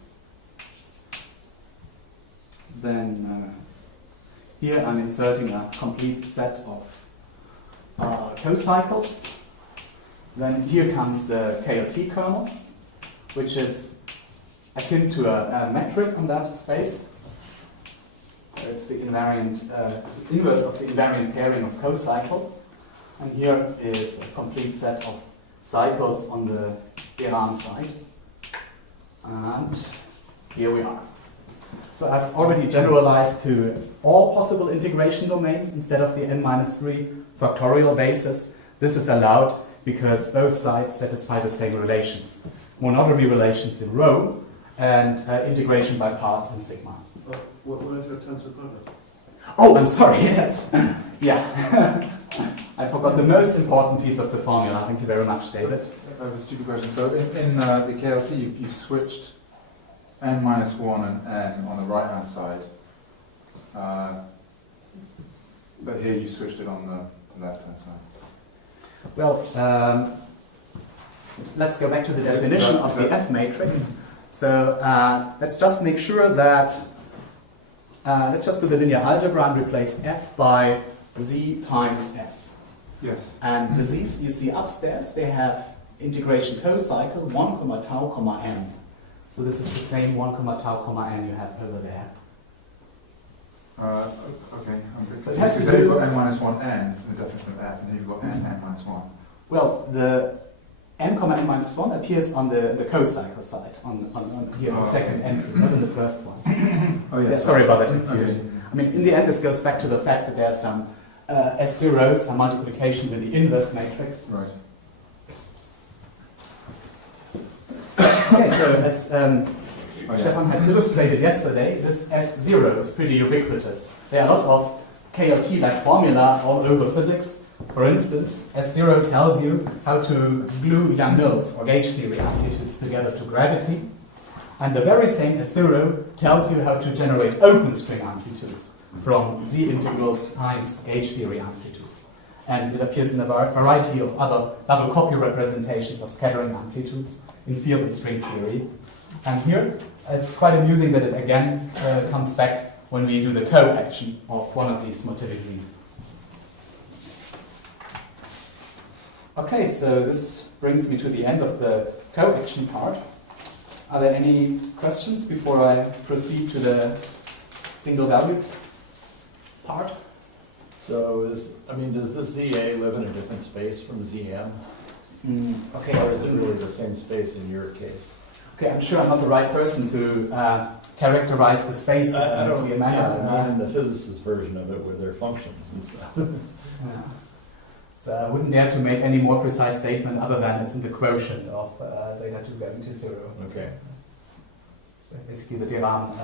Then here I'm inserting a complete set of cocycles. Then here comes the KLT kernel, which is akin to a metric on that space. It's the invariant inverse of the invariant pairing of cocycles. And here is a complete set of cycles on the Geram side. And here we are. So I've already generalized to all possible integration domains instead of the n-3 factorial basis. This is allowed because both sides satisfy the same relations. Monodromy relations in rho and integration by parts in sigma. What is your tensor product? Oh, I'm sorry. Yeah. I forgot the most important piece of the formula. Thank you very much, David. I have a stupid question. So in the KLT, you switched n-1 and n on the right-hand side. But here you switched it on the left-hand side. Well, let's go back to the definition of the F matrix. So let's just make sure that, let's just do the linear algebra and replace F by Z times S. Yes. And the Z's you see upstairs, they have integration cocycle 1, tau, n. So this is the same 1, tau, n you have over there. Okay. So it has to then you've do- got n-1n, the definition of F, and then you've got n-1. Well, the n,n-1 appears on the cocycle side, on here, the second entry, not in the first one. Oh, Yeah, yes. sorry about that confusion. I mean, in the end, this goes back to the fact that there's some S0, some multiplication with the inverse matrix. Right. Okay, so as Stefan has illustrated yesterday, this S0 is pretty ubiquitous. There are a lot of KLT-like formula all over physics. For instance, S0 tells you how to glue Yang-Mills or gauge theory amplitudes together to gravity. And the very same S0 tells you how to generate open string amplitudes from Z integrals times gauge theory amplitudes. And it appears in a variety of other double copy representations of scattering amplitudes in field and string theory. And here, it's quite amusing that it again comes back when we do the coaction of one of these motillic Z's. Okay, so this brings me to the end of the coaction part. Are there any questions before I proceed to the single valued part? So, does this ZA live in a different space from ZM? Okay. Or is it really the same space in your case? Okay, I'm sure I'm not the right person to characterize the space. I don't to not in the physicist version of it, where there are functions and stuff. Yeah. So I wouldn't dare to make any more precise statement other than it's in the quotient of zeta 2 going to 0. Okay. So basically the Dirac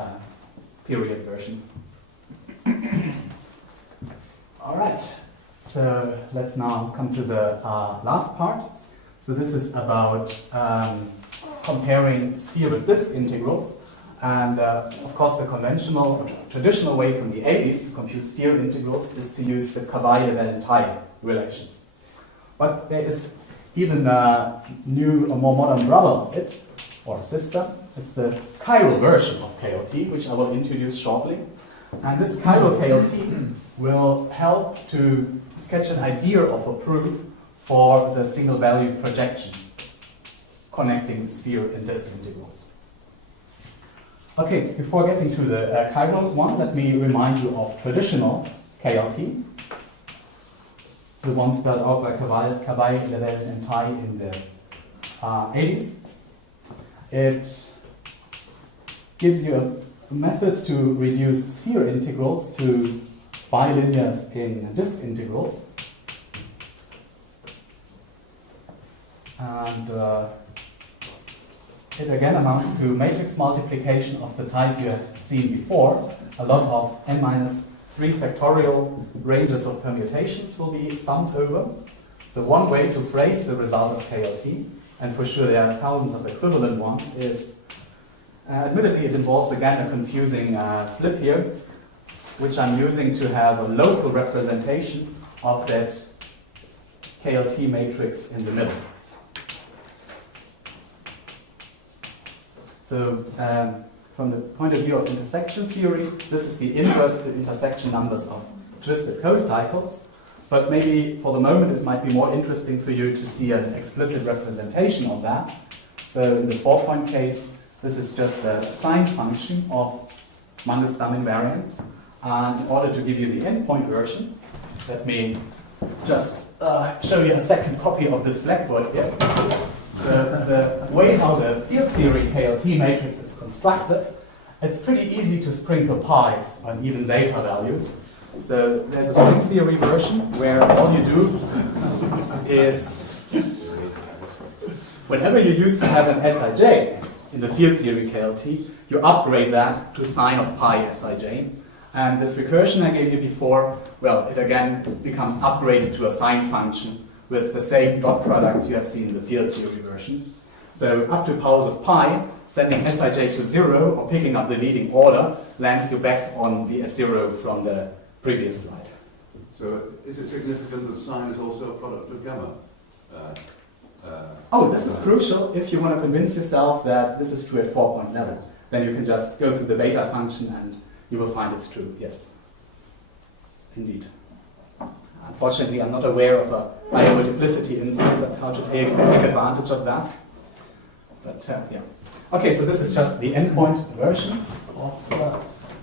period version. All right, so let's now come to the last part. So this is about comparing sphere with disk integrals. And of course, the conventional or traditional way from the 80s to compute sphere integrals is to use the Cavaille-Valentine relations. But there is even a new, a more modern brother of it, or sister. It's the chiral version of KOT, which I will introduce shortly. And this chiral KOT will help to sketch an idea of a proof for the single value projection connecting sphere and disk integrals. Okay, before getting to the chiral one, let me remind you of traditional KLT, the one spelled out by Cavaille, Level, and Tai in the 80s. It gives you a method to reduce sphere integrals to bilinears in disk integrals. And it again amounts to matrix multiplication of the type you have seen before. A lot of n-3 factorial ranges of permutations will be summed over. So one way to phrase the result of KLT, and for sure there are thousands of equivalent ones, is admittedly it involves again a confusing flip here, which I'm using to have a local representation of that KLT matrix in the middle. So from the point of view of intersection theory, this is the inverse to intersection numbers of twisted co-cycles. But maybe for the moment it might be more interesting for you to see an explicit representation of that. So in the 4-point case, this is just a sine function of Mandelstam invariance. And in order to give you the endpoint version, let me just show you a second copy of this blackboard here. The way how the field theory KLT matrix is constructed, it's pretty easy to sprinkle pi's on even zeta values. So there's a string theory version where all you do is, whenever you used to have an Sij in the field theory KLT, you upgrade that to sine of pi Sij. And this recursion I gave you before, well, it again becomes upgraded to a sine function with the same dot product you have seen in the field theory version. So up to powers of pi, sending Sij to 0 or picking up the leading order lands you back on the S0 from the previous slide. So is it significant that sine is also a product of gamma? Oh, this is crucial if you want to convince yourself that this is true at 4-point level. Then you can just go through the beta function and you will find it's true, yes. Indeed. Unfortunately, I'm not aware of a biomultiplicity instance and how to take advantage of that. But yeah. Okay, so this is just the endpoint version of,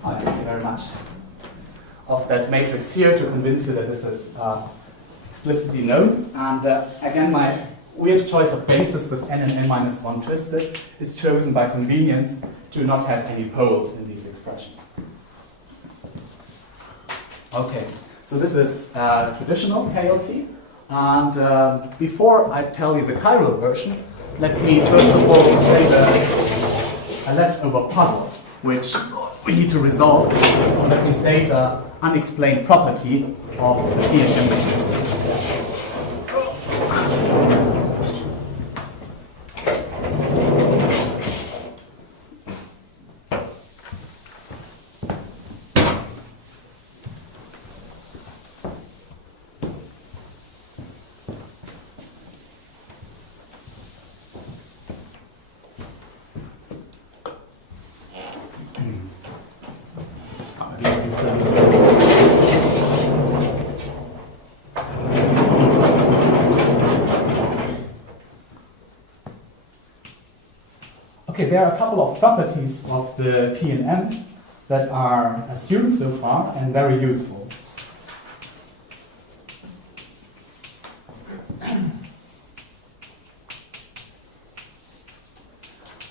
thank you very much, of that matrix here to convince you that this is explicitly known. And again, my weird choice of basis with n and n-1 twisted is chosen by convenience to not have any poles in these expressions. Okay. So this is traditional KLT, and before I tell you the chiral version, let me first of all say a leftover puzzle, which we need to resolve, or let me state an unexplained property of the P&M matrices. Okay, there are a couple of properties of the P&Ms that are assumed so far and very useful.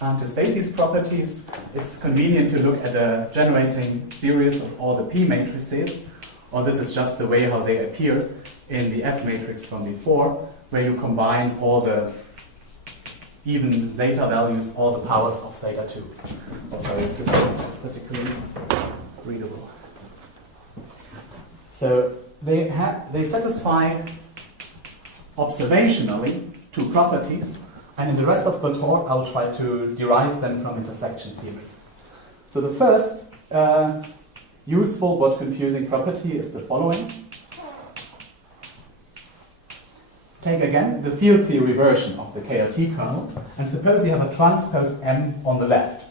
And to state these properties, it's convenient to look at a generating series of all the P matrices, or this is just the way how they appear in the F matrix from before, where you combine all the even zeta values, all the powers of zeta 2. Oh, sorry, this isn't particularly readable. So they satisfy observationally two properties, and in the rest of the talk I'll try to derive them from intersection theory. So the first useful but confusing property is the following. Take again the field theory version of the KLT kernel, and suppose you have a transpose M on the left.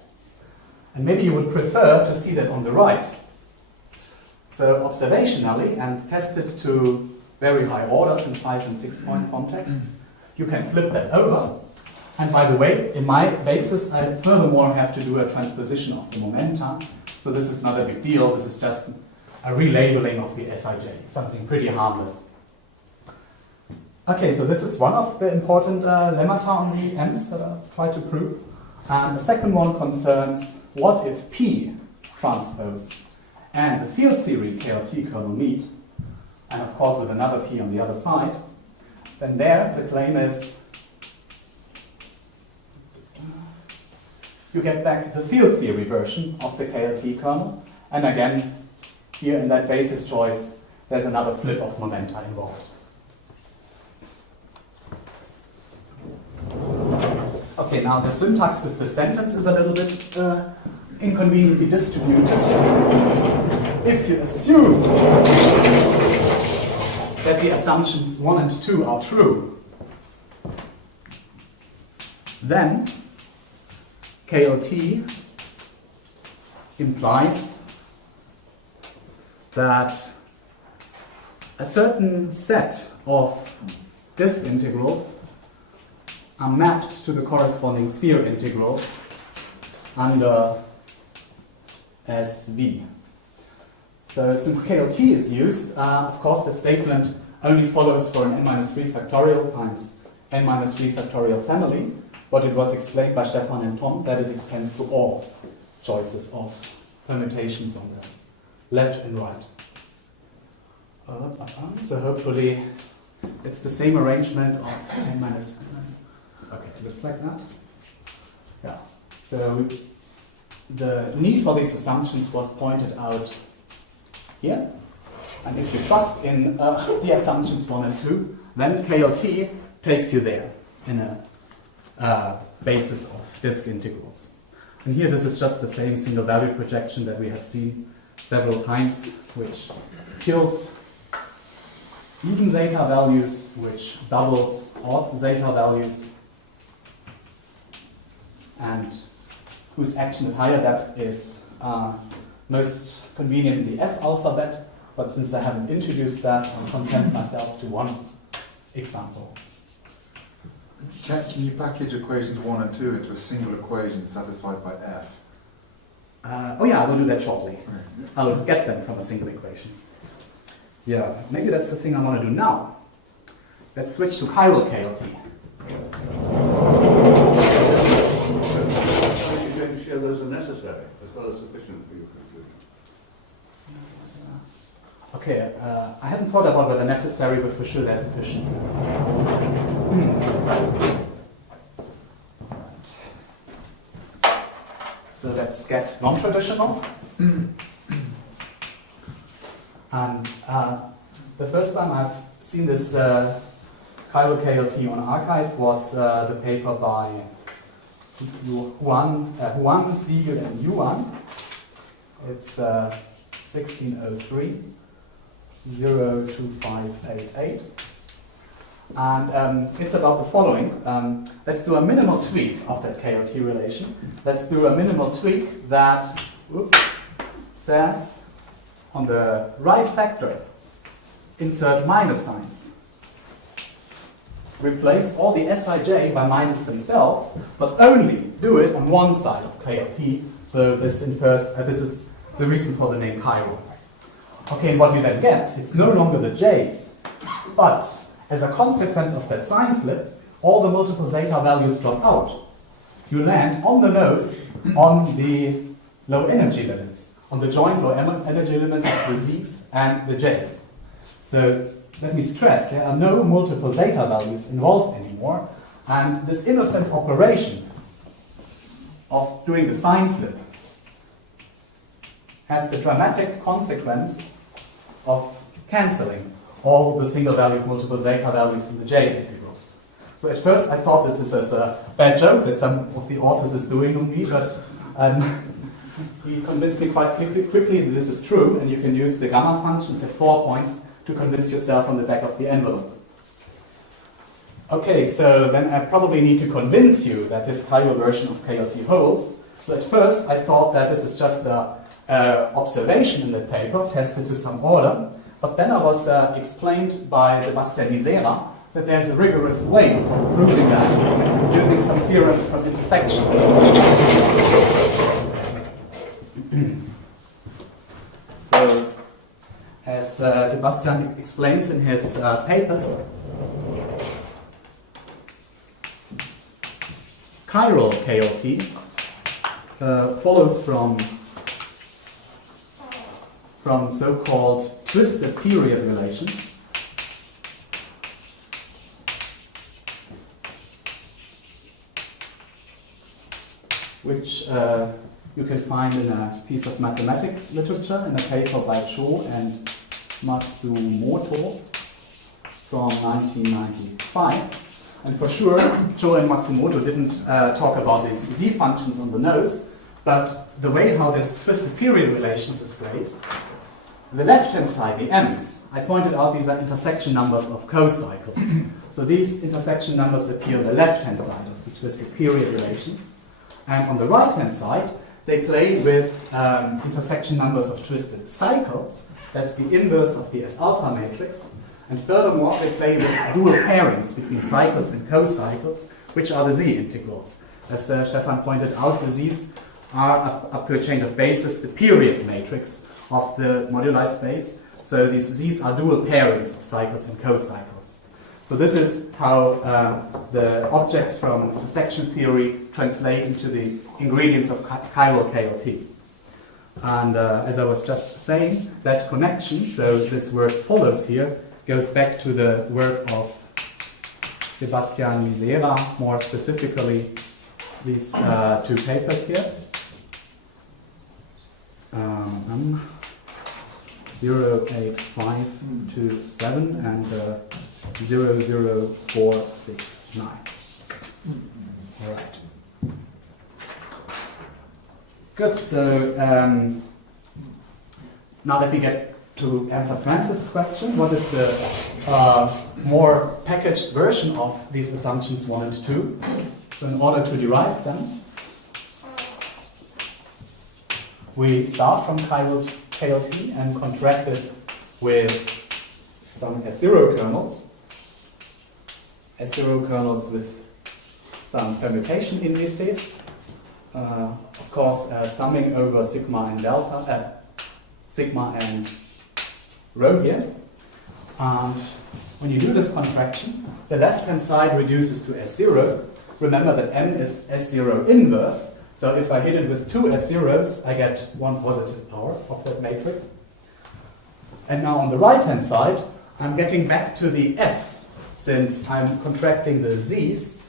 And maybe you would prefer to see that on the right. So observationally, and tested to very high orders in 5 and 6 point contexts, you can flip that over. And by the way, in my basis, I furthermore have to do a transposition of the momenta. So this is not a big deal. This is just a relabeling of the Sij, something pretty harmless. Okay, so this is one of the important lemmata on the M's that I've tried to prove. And the second one concerns what if P transpose and the field theory KLT kernel meet, and of course with another P on the other side. Then there the claim is you get back the field theory version of the KLT kernel, and again, here in that basis choice, there's another flip of momenta involved. Okay, now the syntax with the sentence is a little bit inconveniently distributed. If you assume that the assumptions 1 and 2 are true, then KLT implies that a certain set of disk integrals are mapped to the corresponding sphere integrals under SV. So since KLT is used, of course that statement only follows for an n-3 factorial times n-3 factorial family, but it was explained by Stefan and Tom that it extends to all choices of permutations on the left and right. So hopefully it's the same arrangement of n-. Okay, it looks like that. Yeah. So the need for these assumptions was pointed out here. And if you trust in the assumptions 1 and 2, then KLT takes you there in a basis of disk integrals. And here this is just the same single value projection that we have seen several times, which kills even zeta values, which doubles odd zeta values, and whose action at higher depth is most convenient in the F alphabet, but since I haven't introduced that, I'll content myself to one example. Can you package equations 1 and 2 into a single equation satisfied by F? Oh yeah, I will do that shortly. I will get them from a single equation. Yeah, maybe that's the thing I want to do now. Let's switch to chiral KLT. Are you going to show those are necessary as well as sufficient for your conclusion? Okay, I haven't thought about whether necessary, but for sure they're sufficient. Right. So let's get non-traditional. And the first time I've seen this chiral KLT on arXiv was the paper by Huang, Siegel, and Yuan. It's 1603. 02588. And it's about the following. Let's do a minimal tweak of that KLT relation. Let's do a minimal tweak that says on the right factor, insert minus signs. Replace all the Sij by minus themselves, but only do it on one side of KLT. So this infers, this is the reason for the name chiral. Okay, and what you then get, it's no longer the j's, but as a consequence of that sign flip, all the multiple zeta values drop out. You land on the nose on the low energy limits, on the joint low energy limits of the z's and the j's. So let me stress, there are no multiple zeta values involved anymore, and this innocent operation of doing the sign flip has the dramatic consequence of cancelling all the single valued multiple zeta values in the J integrals. So at first I thought that this is a bad joke that some of the authors is doing on me, but he convinced me quite quickly that this is true, and you can use the gamma functions at 4 points to convince yourself on the back of the envelope. Okay, so then I probably need to convince you that this chiral version of KLT holds. So at first I thought that this is just an observation in the paper, tested to some order, but then I was explained by Sebastian Misera that there's a rigorous way of proving that using some theorems from intersection theory. So, as Sebastian explains in his papers, chiral KLT follows from so-called twisted period relations, which you can find in a piece of mathematics literature in a paper by Cho and Matsumoto from 1995. And for sure, Cho and Matsumoto didn't talk about these z functions on the nose, but the way how this twisted period relations is phrased, the left-hand side, the m's, I pointed out these are intersection numbers of co-cycles. So these intersection numbers appear on the left-hand side of the twisted period relations. And on the right-hand side, they play with intersection numbers of twisted cycles. That's the inverse of the S-alpha matrix. And furthermore, they play with dual pairings between cycles and co-cycles, which are the z integrals. As Stefan pointed out, the z's are, up to a change of basis, the period matrix of the moduli space. So these z's are dual pairings of cycles and co-cycles. So this is how the objects from intersection theory translate into the ingredients of chiral KLT. And as I was just saying, that connection, so this word follows here, goes back to the work of Sebastian Misera, more specifically these two papers here. 08527 and 00469. All right. Good. So now let me get to answer Francis' question. What is the more packaged version of these assumptions 1 and 2? So in order to derive them, we start from chiral KLT and contract it with some S0 kernels. S0 kernels with some permutation indices. Of course, summing over sigma and delta, sigma and rho here. And when you do this contraction, the left-hand side reduces to S0. Remember that M is S0 inverse. So if I hit it with 2 S0s, I get 1 positive power of that matrix. And now on the right-hand side, I'm getting back to the Fs, since I'm contracting the Zs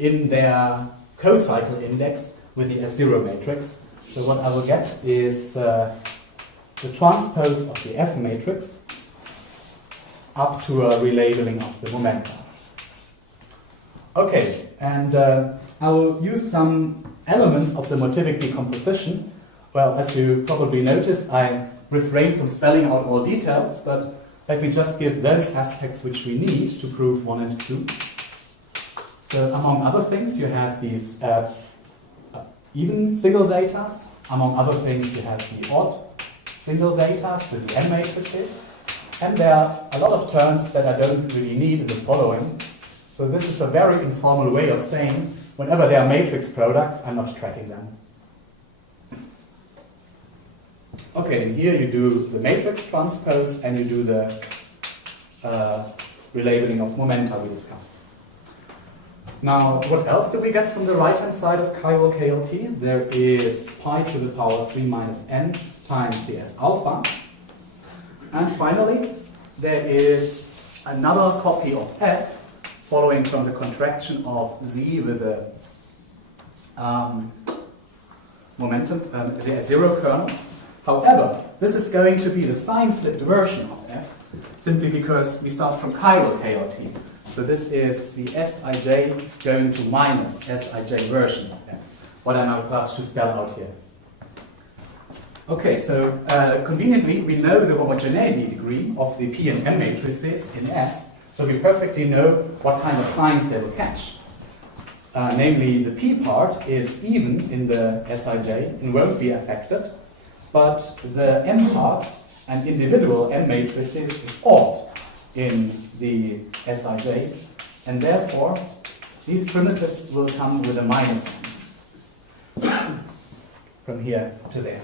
in their co-cycle index with the S0 matrix. So what I will get is the transpose of the F matrix up to a relabeling of the momenta. Okay, and I will use some elements of the motivic decomposition. Well, as you probably noticed, I refrained from spelling out all details, but let me just give those aspects which we need to prove 1 and 2. So among other things, you have these even single zetas. Among other things, you have the odd single zetas with the M matrices. And there are a lot of terms that I don't really need in the following. So this is a very informal way of saying whenever there are matrix products, I'm not tracking them. Okay, and here you do the matrix transpose and you do the relabeling of momenta we discussed. Now, what else do we get from the right-hand side of chiral KLT? There is pi to the power 3 minus n times the S alpha. And finally, there is another copy of F following from the contraction of Z with the momentum, the S0 kernel. However, this is going to be the sign-flipped version of F, simply because we start from chiral KLT. So this is the Sij going to minus Sij version of F, what I'm about to spell out here. Okay, so conveniently we know the homogeneity degree of the P and M matrices in S, so we perfectly know what kind of signs they will catch. Namely, the P part is even in the Sij and won't be affected, but the M part and individual M matrices is odd in the Sij, and therefore these primitives will come with a minus sign from here to there.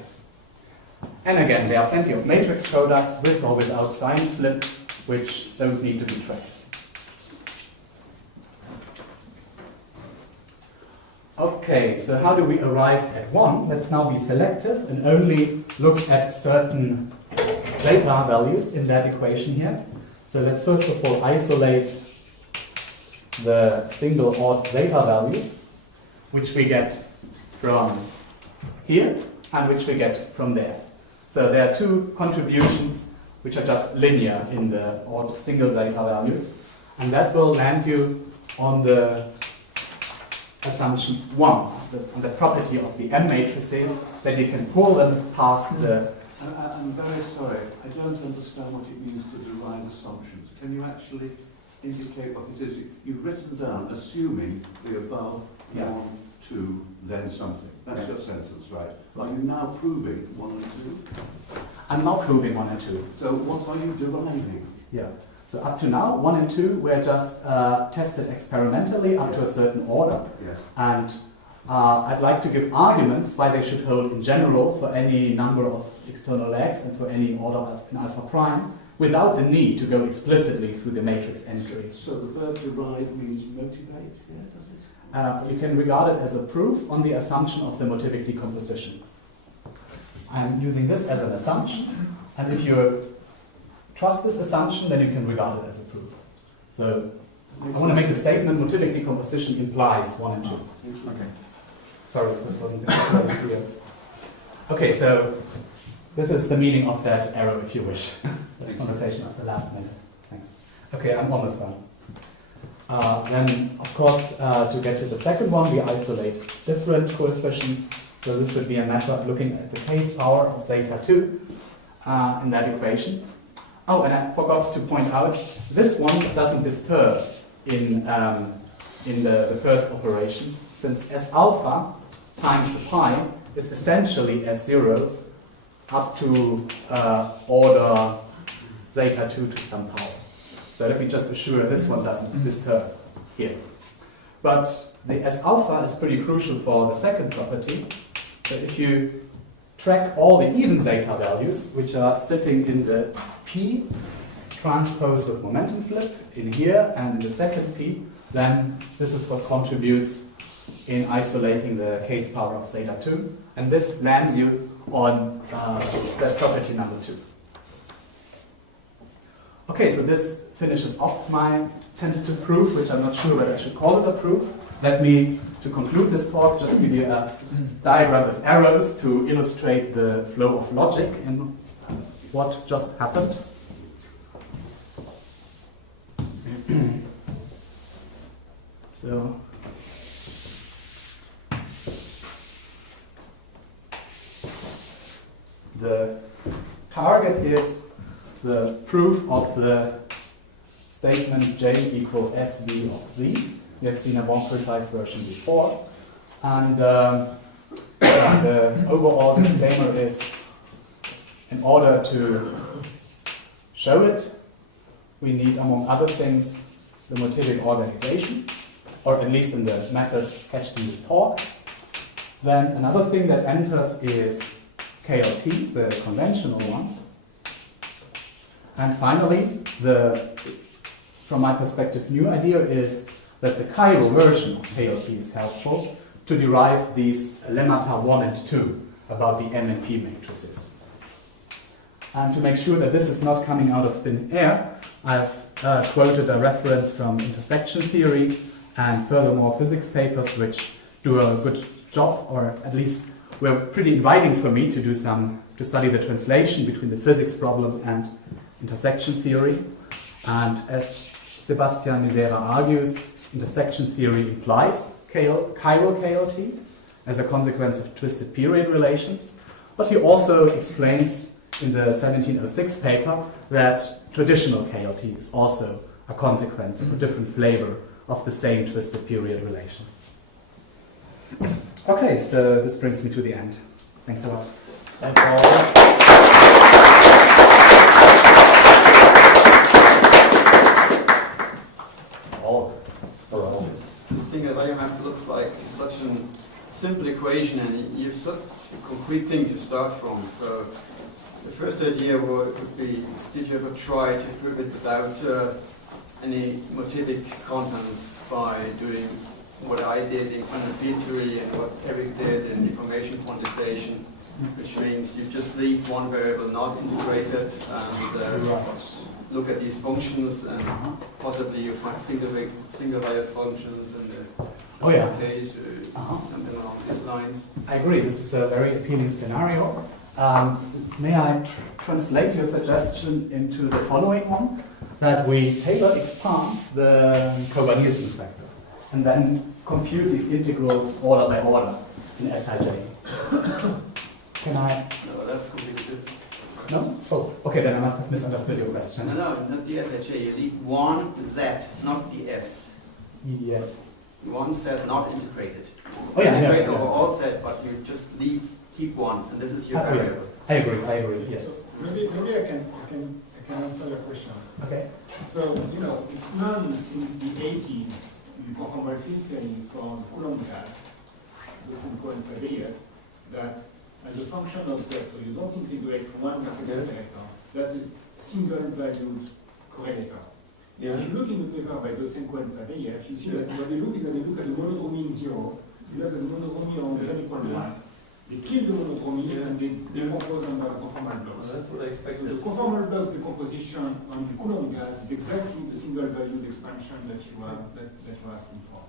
And again, there are plenty of matrix products with or without sign flip, which don't need to be tracked. Okay, so how do we arrive at 1? Let's now be selective and only look at certain zeta values in that equation here. So let's first of all isolate the single odd zeta values, which we get from here and which we get from there. So there are two contributions which are just linear in the odd single zeta values, and that will land you on the assumption 1, on the property of the M matrices, that you can pull them past the... I'm very sorry, I don't understand what it means to derive assumptions. Can you actually indicate what it is? You've written down, assuming the above, Yeah. 1, 2, then something. That's Yeah. your sentence, right? Are you now proving 1 and 2? I'm not proving 1 and 2. So what are you deriving? Yeah. So up to now, 1 and 2 were just tested experimentally up to a certain order. Yes. And I'd like to give arguments why they should hold in general for any number of external legs and for any order in alpha prime, without the need to go explicitly through the matrix entry. So the verb derive means motivate, yeah, does it? You can regard it as a proof on the assumption of the motivic decomposition. I'm using this as an assumption, and if you trust this assumption, then you can regard it as a proof. So I want to make the statement motivic decomposition implies 1 and 2. Okay. Sorry if this wasn't very clear. Okay, so this is the meaning of that arrow, if you wish. The conversation of the last minute. Thanks. Okay, I'm almost done. Then, of course, to get to the second one, we isolate different coefficients. So this would be a matter of looking at the kth power of zeta 2 in that equation. Oh, and I forgot to point out, this one doesn't disturb in the first operation, since S alpha times the pi is essentially S0 up to order zeta 2 to some power. So let me just assure this one doesn't disturb here. But the S alpha is pretty crucial for the second property. So if you track all the even zeta values, which are sitting in the P transposed with momentum flip in here and in the second P, then this is what contributes in isolating the kth power of zeta 2. And this lands you on the property number 2. Okay, so this finishes off my tentative proof, which I'm not sure whether I should call it a proof. Let me, to conclude this talk, just give you a diagram with arrows to illustrate the flow of logic in what just happened. So, the target is the proof of the statement J equal SV of Z. We have seen a more precise version before. And the overall disclaimer is, in order to show it, we need, among other things, the motivic organization, or at least in the methods sketched in this talk. Then another thing that enters is KLT, the conventional one. And finally, from my perspective, new idea is that the chiral version of KLT is helpful to derive these lemmata 1 and 2 about the M and P matrices. And to make sure that this is not coming out of thin air, I've quoted a reference from intersection theory and furthermore physics papers which do a good job, or at least were pretty inviting for me to study the translation between the physics problem and intersection theory. And as Sebastian Misera argues, intersection theory implies chiral KLT as a consequence of twisted period relations, But he also explains in the 1706 paper that traditional peyote is also a consequence of a different flavor of the same twisted period relations. Okay, so this brings me to the end. Thanks a lot. Thanks, all. The single value map looks like such a simple equation, and you have such a concrete thing to start from. So the first idea would be, did you ever try to prove it without any motivic contents by doing what I did in quantity theory and what Eric did in information quantization, which means you just leave one variable not integrated and look at these functions, and possibly you find single value functions and case, something along these lines. I agree, this is a very appealing scenario. May I translate your suggestion into the following one? That we Taylor expand the Kober-Nielsen factor and then compute these integrals order by order in Sij. Can I? No, that's completely different. No? Oh, okay, then I must have misunderstood your question. No, not the Sij. You leave one Z, not the S. Yes. One set not integrated. Oh yeah, integrate yeah. over all set, but you just keep one, and this is your variable. I agree, yes. So maybe I can answer your question. Okay. So, it's known since the 80s in conformal field theory for the Coulomb gas, Wilson-Cohen Fabiev, that as a function of Z, so you don't integrate one matrix operator, that's a single valued correlator. Yeah. If you look in the paper by Cohen Fabiev, you see that what they look is that they look at the monodromy in 0, you look at the monodromy on Z equal 1, they kill the monodromy and they decompose them by the conformal blocks. That's what I expected. So the conformal blocks decomposition on the Coulomb gas is exactly the single valued expansion that you are asking for.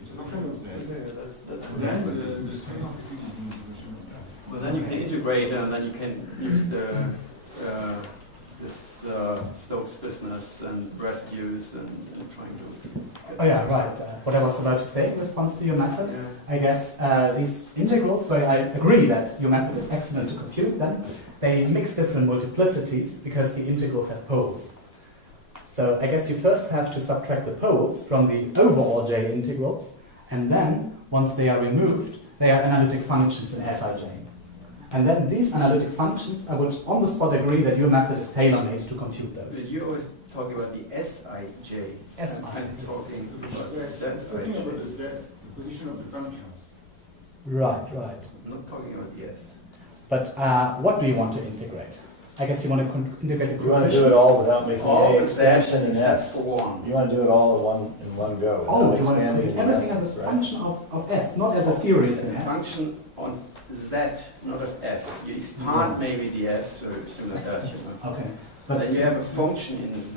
It's a function of Z. That's Then the strain amplitude is the integration of that. Well, then you can integrate, and then you can use this Stokes business and residues and trying to. Oh yeah, right. What I was about to say in response to your method, I guess these integrals, where I agree that your method is excellent to compute them, they mix different multiplicities because the integrals have poles. So I guess you first have to subtract the poles from the overall J integrals, and then, once they are removed, they are analytic functions in Sij. And then these analytic functions, I would on the spot agree that your method is tailor-made to compute those. But you're always talking about the Sij. Sij, I'm talking about the That's talking about the Z, the position of the functions. Right. I'm not talking about the S. But what do you want to integrate? I guess you want to integrate the You want to coefficients. do it all without making All A the expansion Z's in except S. for one. You want to do it all in one go. Oh, without you want to expanding compute in everything S's, as a right? function of S, not as a series in A S. function on Z, not of S. You expand maybe the S or something like that. Okay. But But then you have a function in Z.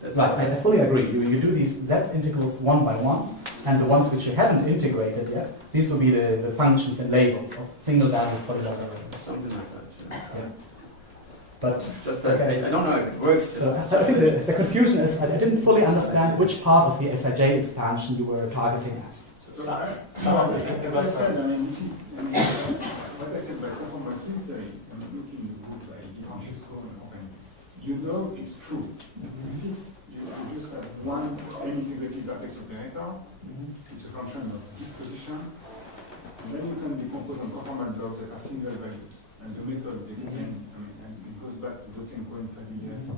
That's right, all. I fully agree. You do these Z integrals one by one, and the ones which you haven't integrated yet, these will be the functions and labels of single value polynomial. Something like that. Yeah. But Just that okay. I don't know if it works. So I think the confusion is I didn't fully understand which part of the Sij expansion you were targeting at. As I said, I mean, this is, what I said by conformal field theory, I'm looking at the book by differential score and open. You know it's true. If it's, you just have one integrated vertex operator, it's a function of disposition, and then you can decompose on conformal blocks that are single valued. And the method is explained, and it goes back to Cohen Fabiev.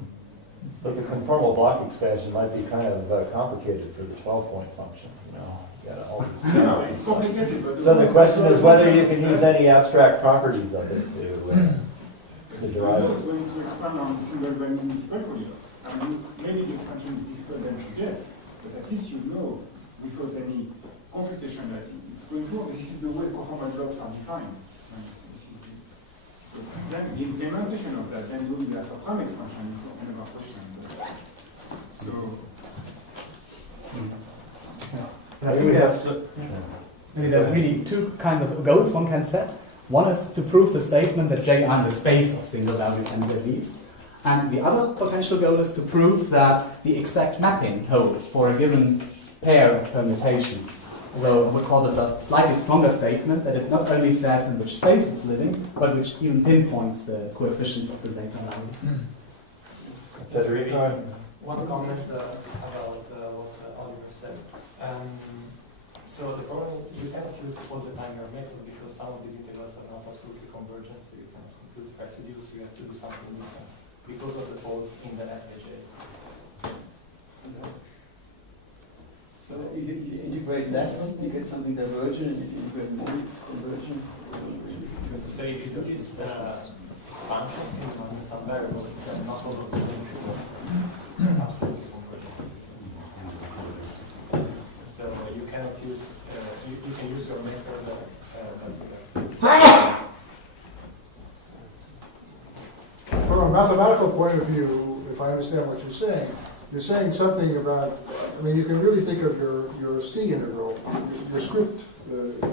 But the conformal block expansion might be kind of complicated for the 12-point function, you know. You got all these No, it's complicated, but So the question is whether you can use any abstract properties of it to derive know it. it's going to expand on single value multiple polygons. I mean, maybe the expansion is difficult then to get, but at least you know without any computation that it's going to. This is the way conformal blocks are defined. So then the implementation of that, then doing that for prime expansion is another question. So. I think that's maybe there are really two kinds of goals one can set. One is to prove the statement that J are in the space of single value NZVs. And the other potential goal is to prove that the exact mapping holds for a given pair of permutations So I would call this a slightly stronger statement that it not only says in which space it's living, but which even pinpoints the coefficients of the zeta values. One comment about what Oliver said. So the problem, you cannot use all the time your method because some of these integrals are not absolutely convergent, so you can compute residues, so you have to do something different because of the poles in the SHAs. So if you integrate less, you get something divergent, and if you integrate more, it's convergent. So if you do these expansions in some variables, then not all of these integrals are absolutely convergent. So you cannot use, you can use your method, From a mathematical point of view, if I understand what you're saying something about, I mean, you can really think of your C integral, your script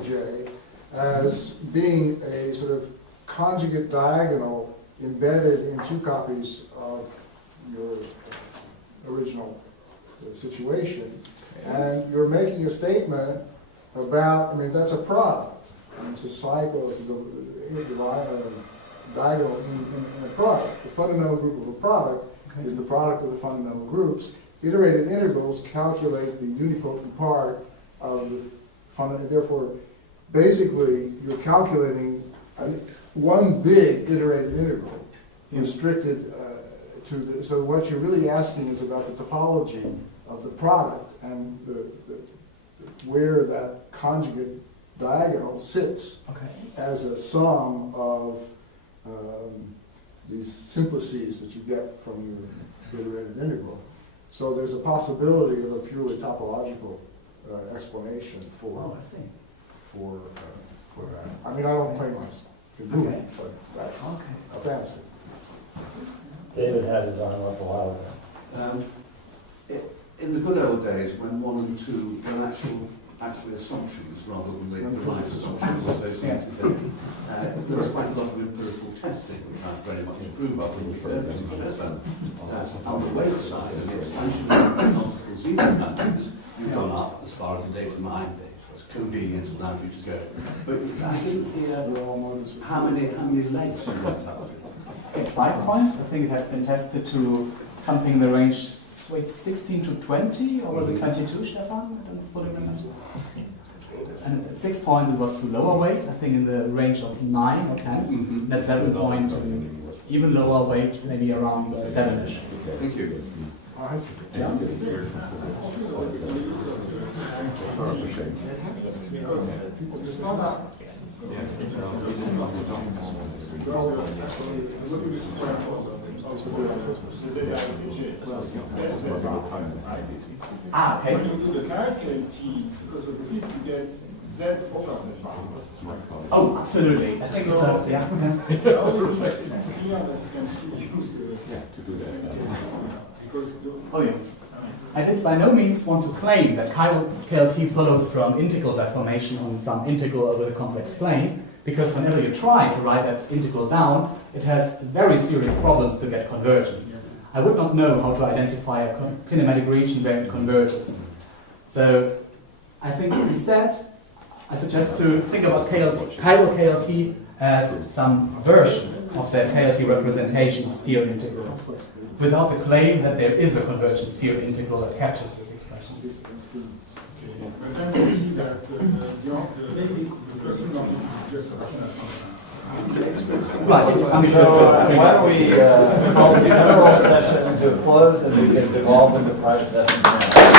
J, as being a sort of conjugate diagonal embedded in two copies of your original situation. And you're making a statement about, I mean, that's a product. And it's a cycle, it's a diagonal in a product. The fundamental group of a product is the product of the fundamental groups. Iterated integrals calculate the unipotent part of the fundamental, therefore, basically, you're calculating one big iterated integral restricted to the, so what you're really asking is about the topology of the product and where that conjugate diagonal sits as a sum of these simplices that you get from your iterated integral. So there's a possibility of a purely topological explanation for that. I mean, I don't claim I can do it, but that's a fantasy. David has it on up a while ago. In the good old days, when 1 and 2 were actually assumptions rather than they derived assumptions as they seem to be, there was quite a lot of empirical testing, which I very much approve of in the first Stefan. On the weight side of the expansion of multiple zeta matrices, you've gone up as far as the data mine convenience allowed you to go. But I didn't hear how many legs you went up to. 5 points. I think it has been tested to something in the range, wait, 16 to 20, or was it 22, Stefan? I don't fully remember. And at 6 points it was to lower weight, I think in the range of 9 or 10. And at 7 point, even lower weight, maybe around 7-ish. Thank you. I see. Yeah. It's not that. Look at the superimposition. Okay. When you do the calculate T, because of the fit, you get Z over Z. Oh, absolutely. I think it's How is yeah. it clear that you can still use the same because Oh yeah. I did by no means want to claim that KLT follows from integral deformation on some integral over the complex plane, because whenever you try to write that integral down, it has very serious problems to get convergent. I would not know how to identify a kinematic region where it converges. So I think instead, I suggest to think about chiral KLT as some version of that KLT representation of sphere integrals, without the claim that there is a convergent sphere integral that captures this expression. But then you see that the person not is just a Right. So why don't we call the general session to a close and we can devolve into private session now.